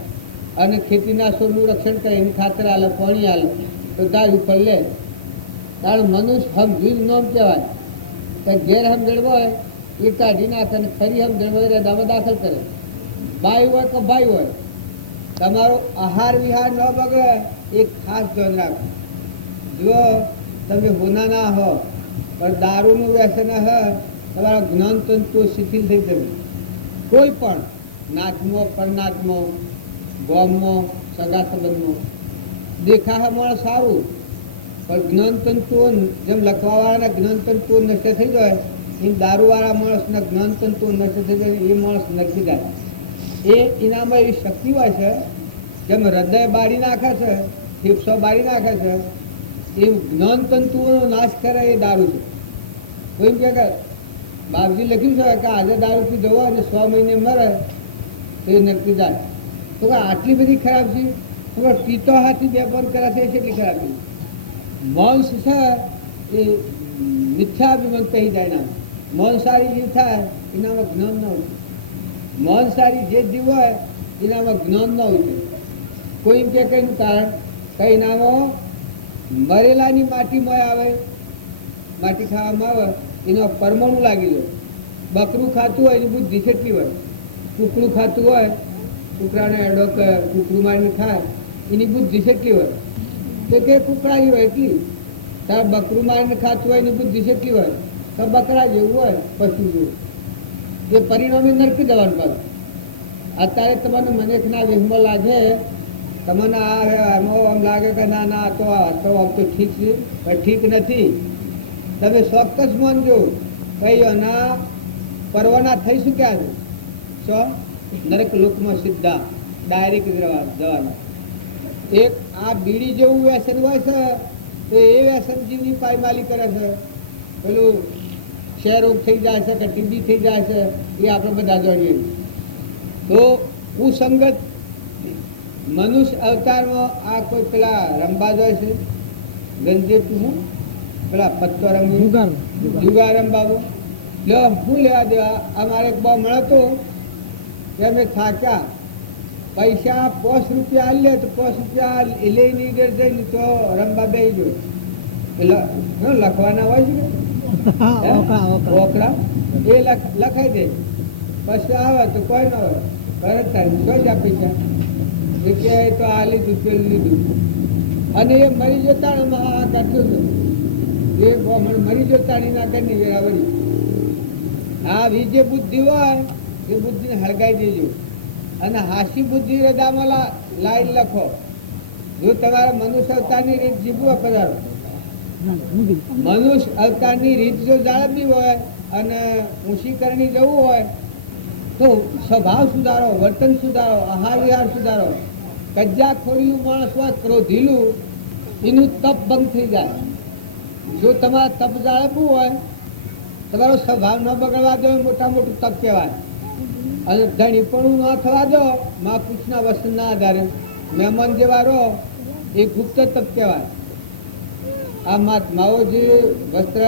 અને ખેતીના છોડનું રક્ષણ કરે, એની ખાતર આલે, પાણી આલે તો દાળ ઉપર લે. કારણ મનુષ્ય સમજ્યું નામ કહેવાય. તો ગેર સમજણ હોય એ કાઢી નાખે અને ખરી સમજણ હોય હૃદયમાં દાખલ કરે. બાઈ હોય કે ભાઈ હોય, તમારો આહાર વિહાર ન બગડે એક ખાસ ધ્યાન રાખો. જો તમે હોના ના હો પણ દારૂનું વ્યસન હ તમારા જ્ઞાનતંતુ શિથિલ થઈ જશે. કોઈ પણ નાથમાં, પરનાથમાં, ગામમાં, સગા સંબંધમાં દેખા માણસ સારું પણ જ્ઞાનતંતુઓ જેમ લખવાવાળાના જ્ઞાનતંતુઓ નષ્ટ થઈ જાય એમ દારૂવાળા માણસના જ્ઞાન તંતુ નષ્ટ થઈ જાય એ માણસ નક્કી જાય. એ એનામાં એવી શક્તિ હોય છે, જેમ હૃદય બાળી નાખે છે, ફેફસો બાળી નાખે છે, એ જ્ઞાન તંતુઓનો નાશ કરે એ દારૂ છે. કોઈ એમ કે બાપજી લખ્યું છે કે આજે દારૂ પી જવો અને 100 મહિને મરે તો એ નક્કી જાય. તો કે આટલી બધી ખરાબ છે? તો કે પીતો હાથી બે બંધ કર્યા છે એટલી ખરાબ છે. માંસ છે એ મિથ્યાભિમાન કહી જાય ના. માંસાહારી જીવ થાય એનામાં જ્ઞાન ન હોય. માંસાહારી જે જીવ હોય એનામાં જ્ઞાન ન હોય. કોઈ એમ કે કઈનું કારણ કઈ નામાં મરેલાની માટીમાં આવે, માટી ખાવામાં આવે એનો પરમાણુ લાગી જાય. બકરું ખાતું હોય એની બુદ્ધિ કેટલી હોય, કૂકડું ખાતું હોય કૂકડાને એડો કૂકડું મારીને ખાય એની બુદ્ધિ કેટલી હોય, તો કે કૂકડાની હોય એટલી. તાર બકરું મારીને ખાતું હોય એની બુદ્ધિ કેટલી હોય, તો બકરા જેવું હોય, પશુ જેવું. એ પરિણામે નરકી જવાનું પાછું. અત્યારે તમને મનેકના વેહમાં લાગે, તમને આમ લાગે કે ના ના તો આમ તો ઠીક છે, પણ ઠીક નથી. તમે ચોક્કસ માનજો કઈ એના પરવાના થઈ શક્યા છે. શું? નરક લોકમાં સીધા ડાયરેક્ટ જવાના. એક આ બીડી જેવું વ્યસન હોય છે તો એ વ્યસન જીવની પાયમાલી કરે છે. પેલું ક્ષયરોગ થઈ જાય છે કે ટીબી થઈ જાય છે એ આપણે બધા જાણીએ. તો કુસંગત મનુષ્ય અવતારમાં આ કોઈ પેલા રંબાજ હોય છે ગંજેપું, પેલા પત્તો રંગી જુગાર રંબાબો લો શું લેવા દેવા. અમારે એક બહુ મળતો કે અમે થાક્યા, પૈસા 5 રૂપિયા લે તો 5 રૂપિયા લઈને જઈને તો રંબા બે ગયો લખવાના હોય છે ઓકરા એ લખાઈ દે. પછી આવે તો કોઈ ન હોય તરત કોઈ જ આપી જાય એ કે તો આ લીધું પેલું લીધું. અને એ મરી જતા કાઢ્યું એ મરી જતાની ના કરી વેરાવરી. આ જે બુદ્ધિ હોય એ બુદ્ધિને હળગાઈ દેજો અને હાસી બુદ્ધિ હૃદયમાં લાઈન લખો. જો તમારે મનુષ્ય અવતારની રીત જીવવું હોય પધારો. મનુષ્ય અવતારની રીત જો જાળવવી હોય અને ઊંચી કરણી જવું હોય તો સ્વભાવ સુધારો, વર્તન સુધારો, આહાર વિહાર સુધારો. કજ્જાખોરીયું માણસ હોય ક્રોધીલું એનું તપ બંધ થઈ જાય. જો તમારે તપ જાળવવું હોય, તમારો સ્વભાવ ન બગડવા દો, મોટા મોટું તપ કહેવાય. અને ધણીપણું ન થવા દો મહાપુરુષના વસનના આધારે મહેમાન જેવા રહો એ ગુપ્ત તપ કહેવાય. આ માઓ જે વસ્ત્ર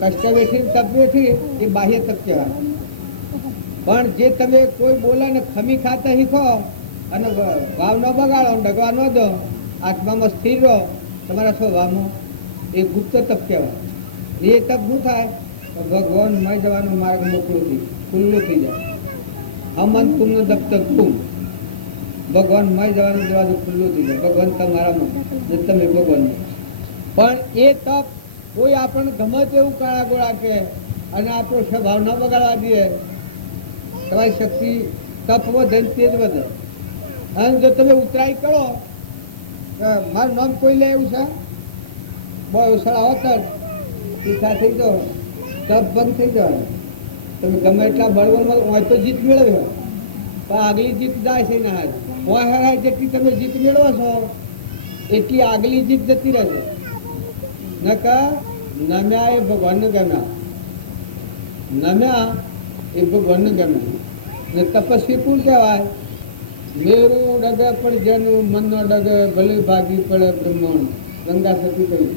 કષ્ટ વેઠી તપ વેઠી એ બાહ્ય તપ કહેવાય. પણ જે તમે કોઈ બોલે ને ખમી ખાતા શીખો અને ભાવ ન બગાડો, ડગવા ન દો, આત્મામાં સ્થિર રહો તમારા સ્વભાવમાં, એ ગુપ્ત તપ કહેવાય. એ તપ શું થાય? ભગવાન મય જવાનો માર્ગ ખુલ્લો થઈ જાય. અમન તુમનો દફતર તુમ, ભગવાન મય જવાનો દરવાજો ખુલ્લો થઈ જાય. ભગવાન તમારામાં ને તમે ભગવાન. પણ એ તપ કોઈ આપણને ગમે તેવું કાળા ગોળા કે અને આપણો સ્વભાવ ન બગાડવા દે, તમારી શક્તિ તપ વધે તેજ વધે. અને જો તમે ઉતરાઈ કરો મારું નામ કોઈ લે એવું છે બહુ સળા હોતા તીખા થઈ જાઓ, તપ બંધ થઈ જાય. તમે ગમે એટલા બળવનમાં હોય તો જીત મેળવ્યો પણ આગલી જીત જાય છે ના હાથ હોય હરાય જેટલી તમે જીત મેળવો છો એટલી આગલી જીત જતી રહેશે. નકા નમ્યા એ ભગવાનને ગમ્યા, નમ્યા એ ભગવાનને ગમ્યા. ને તપસ્વી કોણ કહેવાય? મેરું ડગે પણ જેનું મનનો ડગે ભલે ભાગી પડે બ્રહ્માંડ. ગંગા સતી કહ્યું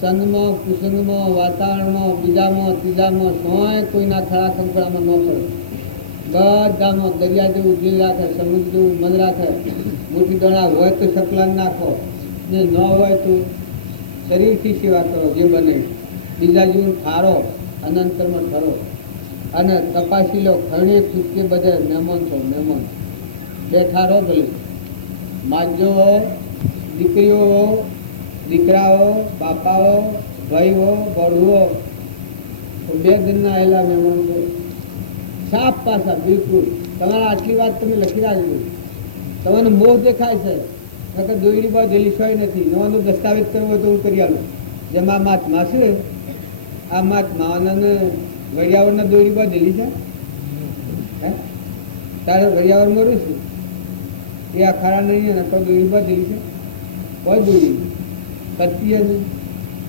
સંગમાં, કુસંગમાં, વાતાવરણમાં, બીજામાં, ત્રીજામાં સોય કોઈના ખરા કંકડામાં ન પડે. બધામાં દરિયા જેવું દિલ રાખે, સમુદ્ર જેવું મન રાખે. મોટી દણા હોય તો સકલાન નાખો ને ન હોય તો શરીરથી સેવા કરો જે બને. બીજા જેવું ઠારો, અનંતરમાં ઠરો અને તપાસી લો. ખરણે છૂટકે બધે મહેમાન છો, મહેમાન બેઠા રહો. ભલે માજો દીકરીઓ, દીકરાઓ, બાપાઓ, ભાઈઓ, બળુઓ બે દિનના આવેલા મહેમાન છે. સાફ પાછા બિલકુલ. તમારા આટલી વાત તમે લખી રાખજો. તમને મોહ દેખાય છે નકર દોયડી બહુ જલીશોય નથી. નવાનો દસ્તાવેજ કરવો હોય તો હું કરી આલું. જેમાં મહાત્મા છે આમાં માવાના વડિયાવળના દોરી બાંધેલી છે હે તારે વડિયાવળ મરું છું એ અખાડા નહીં ને તો દોરી બાંધેલી છે કોઈ દોરી કત્તી હતી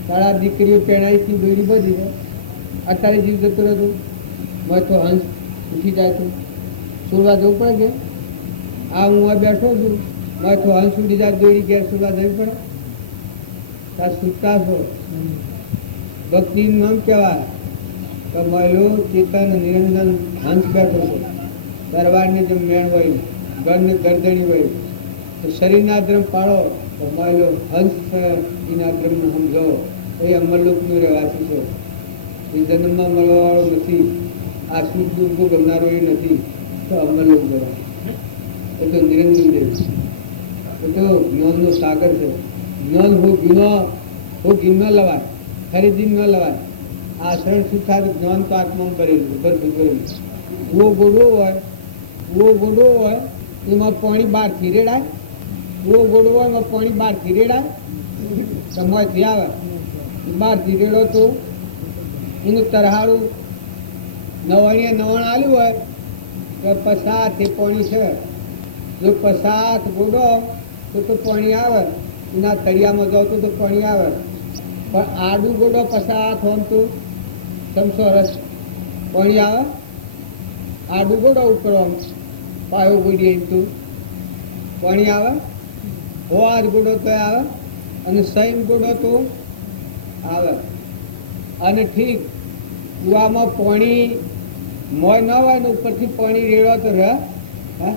તારા દીકરીઓ પેણાઈથી દોરી બાંધી છે અત્યારે જીવ જતો રહેતો મેં તો હંસ ઉઠી જાય તો સુરવા જવું પડે કે આ હું આ બેઠો છું મેં તો હંસ ઉઠી જાય દોરી ઘેર સુરવા જવી પડે તાર સુતા છો ભક્તિનું નામ કહેવાય કે મહિલો ચેતન નિરંજન હંસ બેઠો છે દરબારની જેમ મેણ હોય ઘરની ગરદણી હોય તો શરીરના ધર્મ પાડો તો મહિલો હંસ એના ધર્મને સમજો એ અમરલોકનું રહેવાસી છે એ જન્મમાં મળવાવાળો નથી આ સુખ દુઃખ ગમનારો એ નથી તો અમરલોક જવાય એ તો નિરંજન દેવ એ તો જ્ઞાનનો સાગર છે જ્ઞાન હું ગીનો લવાય ખરીદી ન લવાય આ શરણ સુખાર જ્ઞાન તો આત્મામાં ભરેલું ભરતું ભરેલું કૂવો ગોડો હોય એમાં પાણી બહારથી રેડાય કૂવો ગોડો હોય એમાં પાણી બહારથી રેડાય સમયથી આવે બહારથી રેડો તો એનું તરહાડું નવાણીએ નવાણ આલ્યું હોય તો પસાત એ પાણી છે જો પસાત ગોડો તો પાણી આવે એના તળિયામાં જાવ તો પાણી આવે પણ આડું ગોડો પસાત હોમ તો સમસો રસ પાણી આવે આડું ગોડો ઉપર આમ પાયો ગોડીએ એમ તો પાણી આવે હોવાજ ગોડો તો આવે અને સૈમ ગોડો તો આવે અને ઠીક કૂવામાં પાણી મોય ન હોય ને ઉપરથી પાણી રેડો તો રહે હા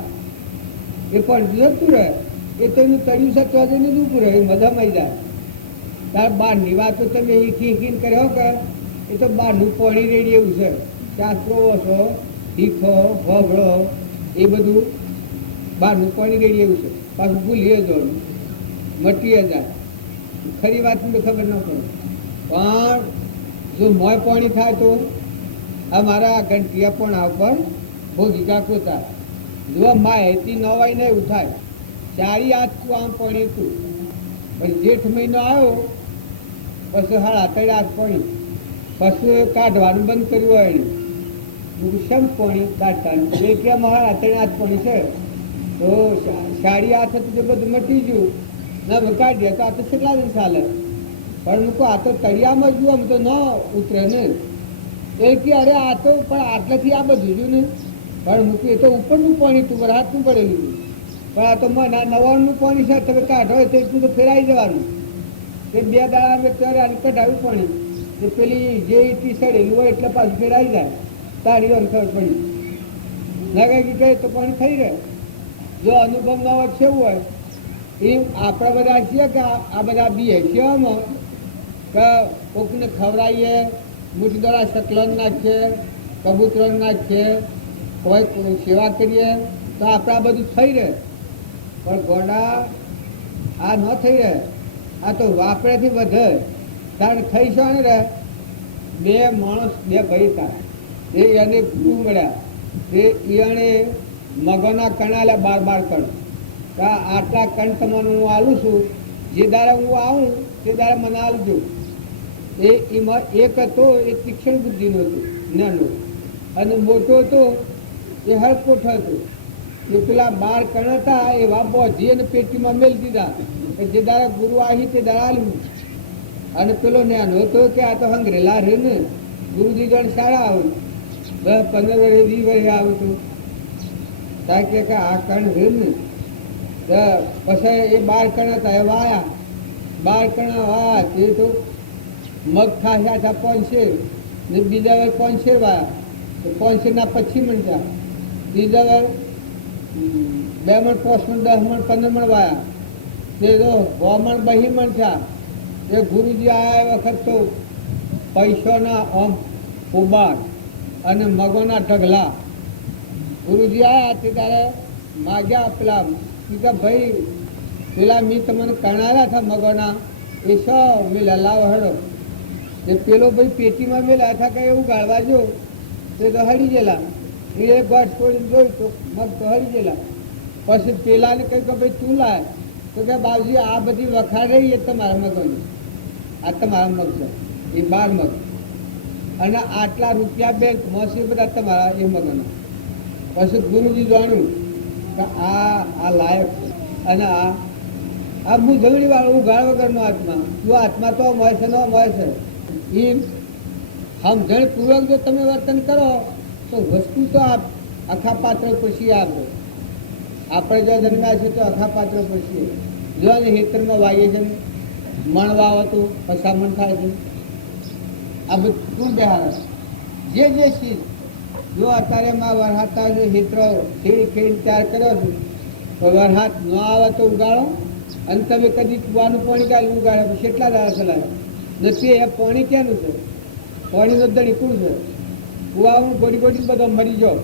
એ પણ જતું રહે એ તો એનું તળિયું સચવા જઈને ઊભું રહે મજામાં આવી જાય તાર બહારની વાતો તમે હીકીને કર્યો કે એ તો બહારનું પાણી રેડી એવું છે શાસ્ત્રો છો હીખો હોગળો એ બધું બહારનું પાણી રેડી એવું છે પાછું ભૂલીએ જવાનું મટીએ જાય ખરી વાતની તો ખબર ન પડે પણ જો મોય પાણી થાય તો આ મારા ઘંટિયા પણ ઉપર ભોગી કાકો થાય જો માહિતી ન હોય ને એવું થાય ચારી હાથ આમ પાણી હતું પણ જેઠ મહિનો આવ્યો પછી હાડા ત્રણ હાથ પાણી પછી કાઢવાનું બંધ કર્યું હોય એને શમ પાણી કાઢવાનું એ કે હાડા ત્રણ હાથ પાણી છે તો સાડી હાથ હતું જે બધું મટી ગયું ના કાઢીએ તો આ તો કેટલા દિવસ ચાલે પણ મૂકો આ તો તળિયામાં જ આમ તો ન ઉતરે ને એ કે અરે આ તો પણ આટલેથી આ બધું જ ને પણ મૂકી એ તો ઉપરનું પાણી તું હાથનું પડેલું પણ આ તો નવાણનું પાણી છે તમે કાઢો તો એટલું તો ફેરાઈ જવાનું એ બે દાડા અમે ત્યારે કઢાવ્યું પાણી તો પેલી જે ઈટી સડેલું હોય એટલે પાછું ફેરાઈ જાય તારી વાર ખબર પડી નગાઈ કહે તો પાણી થઈ રહે જો અનુભવ ન હોય કેવું હોય એ આપણા બધા છીએ કે આ બધા બીએ છીએ આમાં કે કોકને ખવડાવીએ મૂઠદોડા સકલન નાખીએ કબૂતર નાખીએ કોઈ સેવા કરીએ તો આપણે આ બધું થઈ રહે પણ ગોડા આ ન થઈ રહે આ તો વાપરેથી વધે કારણ થઈ છે ને રહે બે માણસ બે ભાઈ હતા એ એને ગુરુ મળ્યા એને મગોના કણ આલ્યા 12 કણ આટલા કણ તમને હું આલું છું જે દાડે હું આવું તે દાડે મને આલજો એમાં એક હતો એ તીક્ષ્ણ બુદ્ધિનો હતો નાનો અને મોટો હતો એ હળકોઠ હતો એ પેલા 12 કણ હતા એ વાપો જે એને પેટીમાં મેળ દીધા જે દાડે ગુરુ આવી તે દાડે આલ્યું અને પેલો નાનો હતો કે આ તો હંગરેલા રે ને ગુરુજી જણ સારા આવે 10-15 વર્ષ 20 વર્ષ આવું છું ત્યાં કે આ કણ રે ને પછી એ 12 કણ હતા એ વાયા 12 કણ વાયા તે તો મગ ખાસ્યા હતા 500 ને બીજા વાર 500 વાયા તો 500 પછી મણતા ત્રીજા વાર 2 મણ 5 મણ 10 મણ 15 મણ વાયા તે તો 100 મણ 2 મણ થયા એ ગુરુજી આવ્યા વખત તો પૈસાના ઓમ ઉબાર અને મગોના ઢગલા ગુરુજી આવ્યા તે ત્યારે માગ્યા પેલા કીધા ભાઈ પેલા મેં તમને કણાવ્યા હતા મગોના એ સૌ મેલા લાવો હડો એ પેલો ભાઈ પેટીમાં મેલા હતા કે એવું ગાળવા જો તે તો હળી ગયેલા એ એક વાર છોડીને જોયું તો મગ તો હળી ગયેલા પછી પેલાને કહ્યું કે ભાઈ તું લાય તો કે બાબુજી આ બધી વખાણ રહી એ તમારા મગોની આ તમારા મગ છે એ 12 મગ અને આટલા રૂપિયા બેંકમાં છે બધા તમારા એ મગનના. પછી ગુરુજી જાણ્યું કે આ લાયક છે અને આ હું જગડી વાળો ઉઘાડ વગરનો આત્મા, જો આત્મા તો મળે છે ન મળે છે એમ સમજણપૂર્વક જો તમે વર્તન કરો તો વસ્તુ તો આખા પાત્ર પછી આપો. આપણે જો જન્મ્યા છે તો આખા પાત્ર પછી જો હેતરમાં વાઈએ છે મણ વાવો તો પસામણ થાય છે. આ બધું બેહાર જે ચીજ જો અત્યારે માં વરસાદતા હેત્ર ખેડી ખેડી તૈયાર કર્યો છે તો વરસાદ ન આવે તો ઉગાડો અને તમે કદી કુવાનું પાણી કાઢી ઉગાડે પછી કેટલા દાડા ચલાવે નથી. એ પાણી ક્યાંનું છે? પાણીનો દડી કુણ છે? કુવાનું ગોડી ગોડી બધો મરી જાઓ.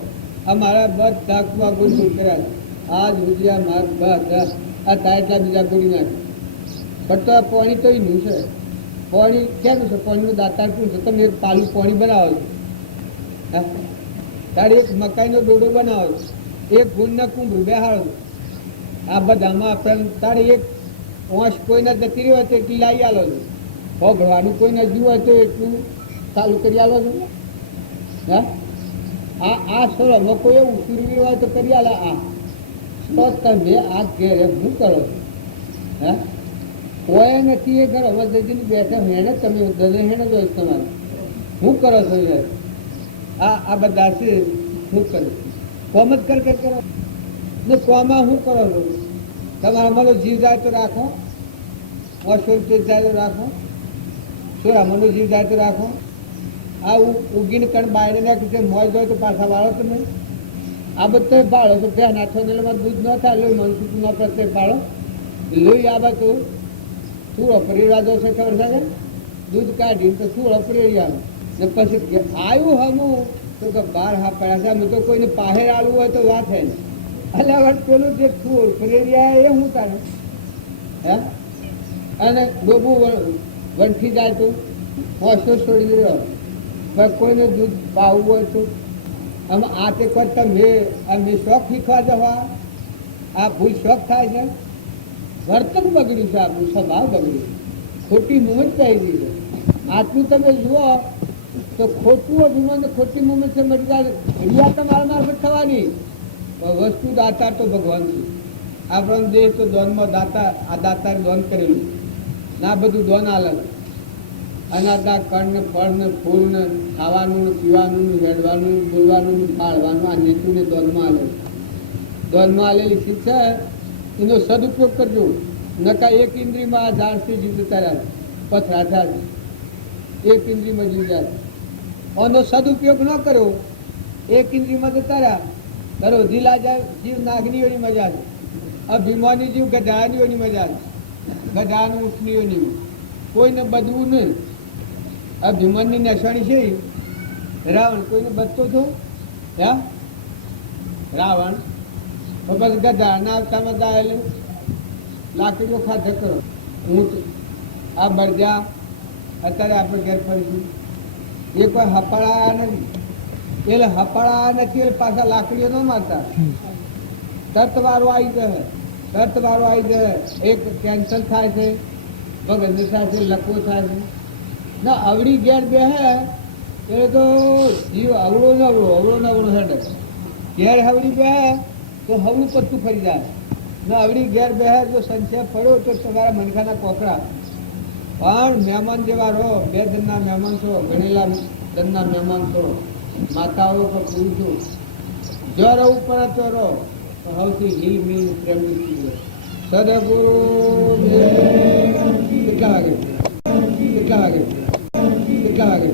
આ મારા બધા કુવા ગોડી કર્યા છે આજ સુધી. આ મારા બધા આ તાટલા બીજા ગોડી નાખે પણ તો આ પાણી તો એનું છે. પાણી ક્યાંનું છે? પાણીનું દાતાર કુણ છે? તમે એક પાલું પાણી બનાવો છો, તારે એક મકાઈનો ડોડો બનાવો છો, એક ગુણના કુંભ બેહાડો. આ બધામાં આપણે તારે એક ઓંશ કોઈને જતી રહ્યો હોય તો એટલી લાવી આલો છો. ભોગવાનું કોઈને જીવ હોય તો એટલું ચાલુ કરી આલો છો. હા આ સ્વરમાં કોઈ એવું સુરવી હોય તો કરી આલે. તો તમે આ ઘેરે શું કરો છો? હા કોઈ નથી એ ઘર અમરજીની બેઠા હેણે તમે દને હેણે જ હોય તમારે શું કરો છો? આ બધા છે શું કરે કોમ જ કર કરો ને કોમાં શું કરો છો? તમારા મનો જીવ જાય તો રાખો, અસુર જાય તો રાખો, સોરા મનો જીવ જાય તો રાખો. આ ઉગીને કણ બાયને નાખી છે મોજ હોય તો પાછા વાળો તમે. આ બધું પાડો તો બે નાથો દૂધ ન થાય લોહી મનસુખ ન પ્રત્યે પાડો. લોહી આ બધું શું અપરેવા દો છે ખબર છે? દૂધ કાઢીને તો શું અપરેવી આવે ને પછી આવ્યું હમું તો કે બાર હા પડ્યા છે. અમે તો કોઈને પાહેર આલવું હોય તો વાત હે ને અલાવટ પેલું જે થોર ફરેરિયા એ હું તારે હે અને ડોબું વંઠી જાય તો હોશો છોડી રહ્યો પણ કોઈને દૂધ પાવું હોય તો આમાં આ તે કરતા મેં શોખ શીખવા જવા આ ભૂલ શોખ થાય છે. વર્તન બગડ્યું છે, આપણું સ્વભાવ બગડ્યું, ખોટી મુમેન્ટ કહી દીધી. આટલું તમે જુઓ તો ખોટું અભિમાન ખોટી મુમેન્ટ છે મરી જાય. રિયા તમારા મારફત થવાની વસ્તુ દાતા તો ભગવાન છે. આપણો દેહ તો દોનમાં દાતા આ દાતાએ દોન કરેલું ના બધું દોન આલે. અનાદા કણ ને ફળ ને ફૂલ ને ખાવાનું ને પીવાનું ને હેડવાનું બોલવાનું ને પાળવાનું આ નીચું ને દોનમાં આલે. દોનમાં આલેલી શિક્ષા એનો સદુપયોગ કરજો. નકા એક ઇન્દ્રિયમાં આ ઝાડથી જીવ તાર્યા પથરા ઝાડ એક ઇન્દ્રિયમાં જીવ જાય. આનો સદુપયોગ ન કર્યો એક ઇન્દ્રિયમાં જતા રહ્યા કરો ઢીલા જાય જીવ નાગનીઓની મજા છે. અભિમાની જીવ ગધાનીઓની મજા છે. ગધાનું ઊંટનીઓની કોઈને બધવું નહીં. અભિમાનની નિશાની છે રાવણ કોઈને બધતો હતો હે રાવણ બસ ગધા ના આવતામાં દાયેલું લાકડીઓ ખાધે કરો. હું આ બળજા અત્યારે આપણે ઘેર ફરીશું એ કોઈ હપાળા નથી. એટલે હપાળા નથી એટલે પાછા લાકડીઓ ન મારતા. તર્તવારો આવી જાય, તર્તવારો આવી જાય. એક કેન્સર થાય છે, ભગત થાય છે, લકવો થાય છે ના અવળી ઘેર બે હે એટલે તો જીવ અવળો નવળો હેડે. ઘેર હવળી બે તો હવળું પત્તું ફરી જાય ને અવળી ઘેર બે જો સંશય પડ્યો તો તમારા મનખાના કોકડા. પણ મહેમાન જેવા રહો, બે દનના મહેમાન છો, ગણેલા દનના મહેમાન છો, માતાઓ કે પુરુષો જો રહું પડે તો રહો તો સૌથી હિલ મિલ પ્રેમની ચીજ સદગુરુ. કેટલા વાગે કેટલા વાગે કેટલા વાગે